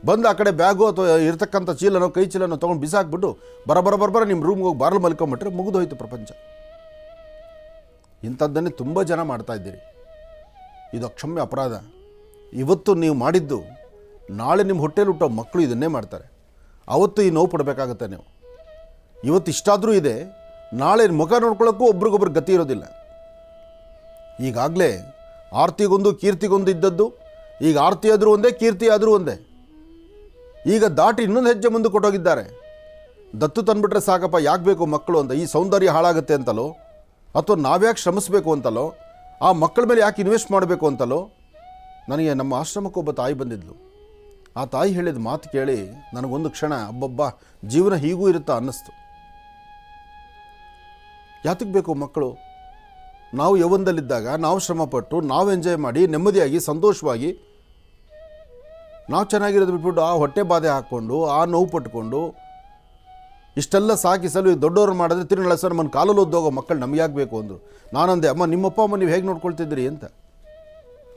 ಬಂದು ಆ ಕಡೆ ಬ್ಯಾಗು ಅಥವಾ ಇರ್ತಕ್ಕಂಥ ಚೀಲನೋ ಕೈ ಚೀಲನೋ ತೊಗೊಂಡು ಬಿಸಾಕ್ಬಿಟ್ಟು ಬರ ನಿಮ್ಮ ರೂಮ್ಗೆ ಹೋಗಿ ಬಾರ್ಲು ಮಲ್ಕೊಂಬಿಟ್ರೆ ಮುಗಿದೋಯ್ತು ಪ್ರಪಂಚ. ಇಂಥದ್ದನ್ನೇ ತುಂಬ ಜನ ಮಾಡ್ತಾ ಇದ್ದೀರಿ. ಇದು ಅಕ್ಷಮ್ಯ ಅಪರಾಧ. ಇವತ್ತು ನೀವು ಮಾಡಿದ್ದು ನಾಳೆ ನಿಮ್ಮ ಹೊಟ್ಟೆಲಿ ಹುಟ್ಟೋ ಮಕ್ಕಳು ಇದನ್ನೇ ಮಾಡ್ತಾರೆ. ಅವತ್ತು ಈ ನೋವು ಪಡಬೇಕಾಗತ್ತೆ ನೀವು. ಇವತ್ತು ಇಷ್ಟಾದರೂ ಇದೆ, ನಾಳೆ ಮುಖ ನೋಡ್ಕೊಳ್ಳೋಕ್ಕೂ ಒಬ್ರಿಗೊಬ್ರು ಗತಿ ಇರೋದಿಲ್ಲ. ಈಗಾಗಲೇ ಆರ್ತಿಗೊಂದು ಕೀರ್ತಿಗೊಂದು ಇದ್ದದ್ದು, ಈಗ ಆರ್ತಿ ಆದರೂ ಒಂದೇ, ಕೀರ್ತಿ ಆದರೂ ಒಂದೇ. ಈಗ ದಾಟಿ ಇನ್ನೊಂದು ಹೆಜ್ಜೆ ಮುಂದೆ ಕೊಟ್ಟೋಗಿದ್ದಾರೆ. ದತ್ತು ತಂದುಬಿಟ್ರೆ ಸಾಕಪ್ಪ, ಯಾಕೆ ಬೇಕು ಮಕ್ಕಳು ಅಂತ, ಈ ಸೌಂದರ್ಯ ಹಾಳಾಗುತ್ತೆ ಅಂತಲೋ, ಅಥವಾ ನಾವ್ಯಾಕೆ ಶ್ರಮಿಸಬೇಕು ಅಂತಲೋ, ಆ ಮಕ್ಕಳ ಮೇಲೆ ಯಾಕೆ ಇನ್ವೆಸ್ಟ್ ಮಾಡಬೇಕು ಅಂತಲೋ. ನನಗೆ ನಮ್ಮ ಆಶ್ರಮಕ್ಕೆ ಒಬ್ಬ ತಾಯಿ ಬಂದಿದ್ಲು. ಆ ತಾಯಿ ಹೇಳಿದ ಮಾತು ಕೇಳಿ ನನಗೊಂದು ಕ್ಷಣ ಅಬ್ಬಬ್ಬ ಜೀವನ ಹೀಗೂ ಇರುತ್ತಾ ಅನ್ನಿಸ್ತು. ಯಾತಕ್ಕೆ ಬೇಕು ಮಕ್ಕಳು? ನಾವು ಯೌವನದಲ್ಲಿದ್ದಾಗ ನಾವು ಶ್ರಮಪಟ್ಟು ನಾವು ಎಂಜಾಯ್ ಮಾಡಿ ನೆಮ್ಮದಿಯಾಗಿ ಸಂತೋಷವಾಗಿ ನಾವು ಚೆನ್ನಾಗಿರೋದು ಬಿಟ್ಬಿಟ್ಟು ಆ ಹೊಟ್ಟೆ ಬಾಧೆ ಹಾಕ್ಕೊಂಡು ಆ ನೋವು ಪಟ್ಕೊಂಡು ಇಷ್ಟೆಲ್ಲ ಸಾಕಿಸಲು ದೊಡ್ಡವ್ರು ಮಾಡಿದ್ರೆ ತಿರುನಾಳ ಸರ್ ನಮ್ಮನ್ನು ಕಾಲಲ್ಲಿ ಓದೋಗೋ ಮಕ್ಕಳು ನಮಗೆ ಆಗಬೇಕು ಅಂದರು. ನಾನಂದೆ, ಅಮ್ಮ ನಿಮ್ಮಪ್ಪ ಅಮ್ಮ ನೀವು ಹೇಗೆ ನೋಡ್ಕೊಳ್ತಿದ್ದೀರಿ ಅಂತ.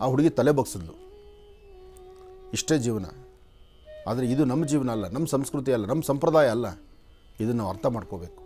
ಆ ಹುಡುಗಿ ತಲೆ ಬಗ್ಸಿದ್ಲು. ಇಷ್ಟೇ ಜೀವನ. ಆದರೆ ಇದು ನಮ್ಮ ಜೀವನ ಅಲ್ಲ, ನಮ್ಮ ಸಂಸ್ಕೃತಿ ಅಲ್ಲ, ನಮ್ಮ ಸಂಪ್ರದಾಯ ಅಲ್ಲ. ಇದನ್ನು ನಾವು ಅರ್ಥ ಮಾಡ್ಕೋಬೇಕು.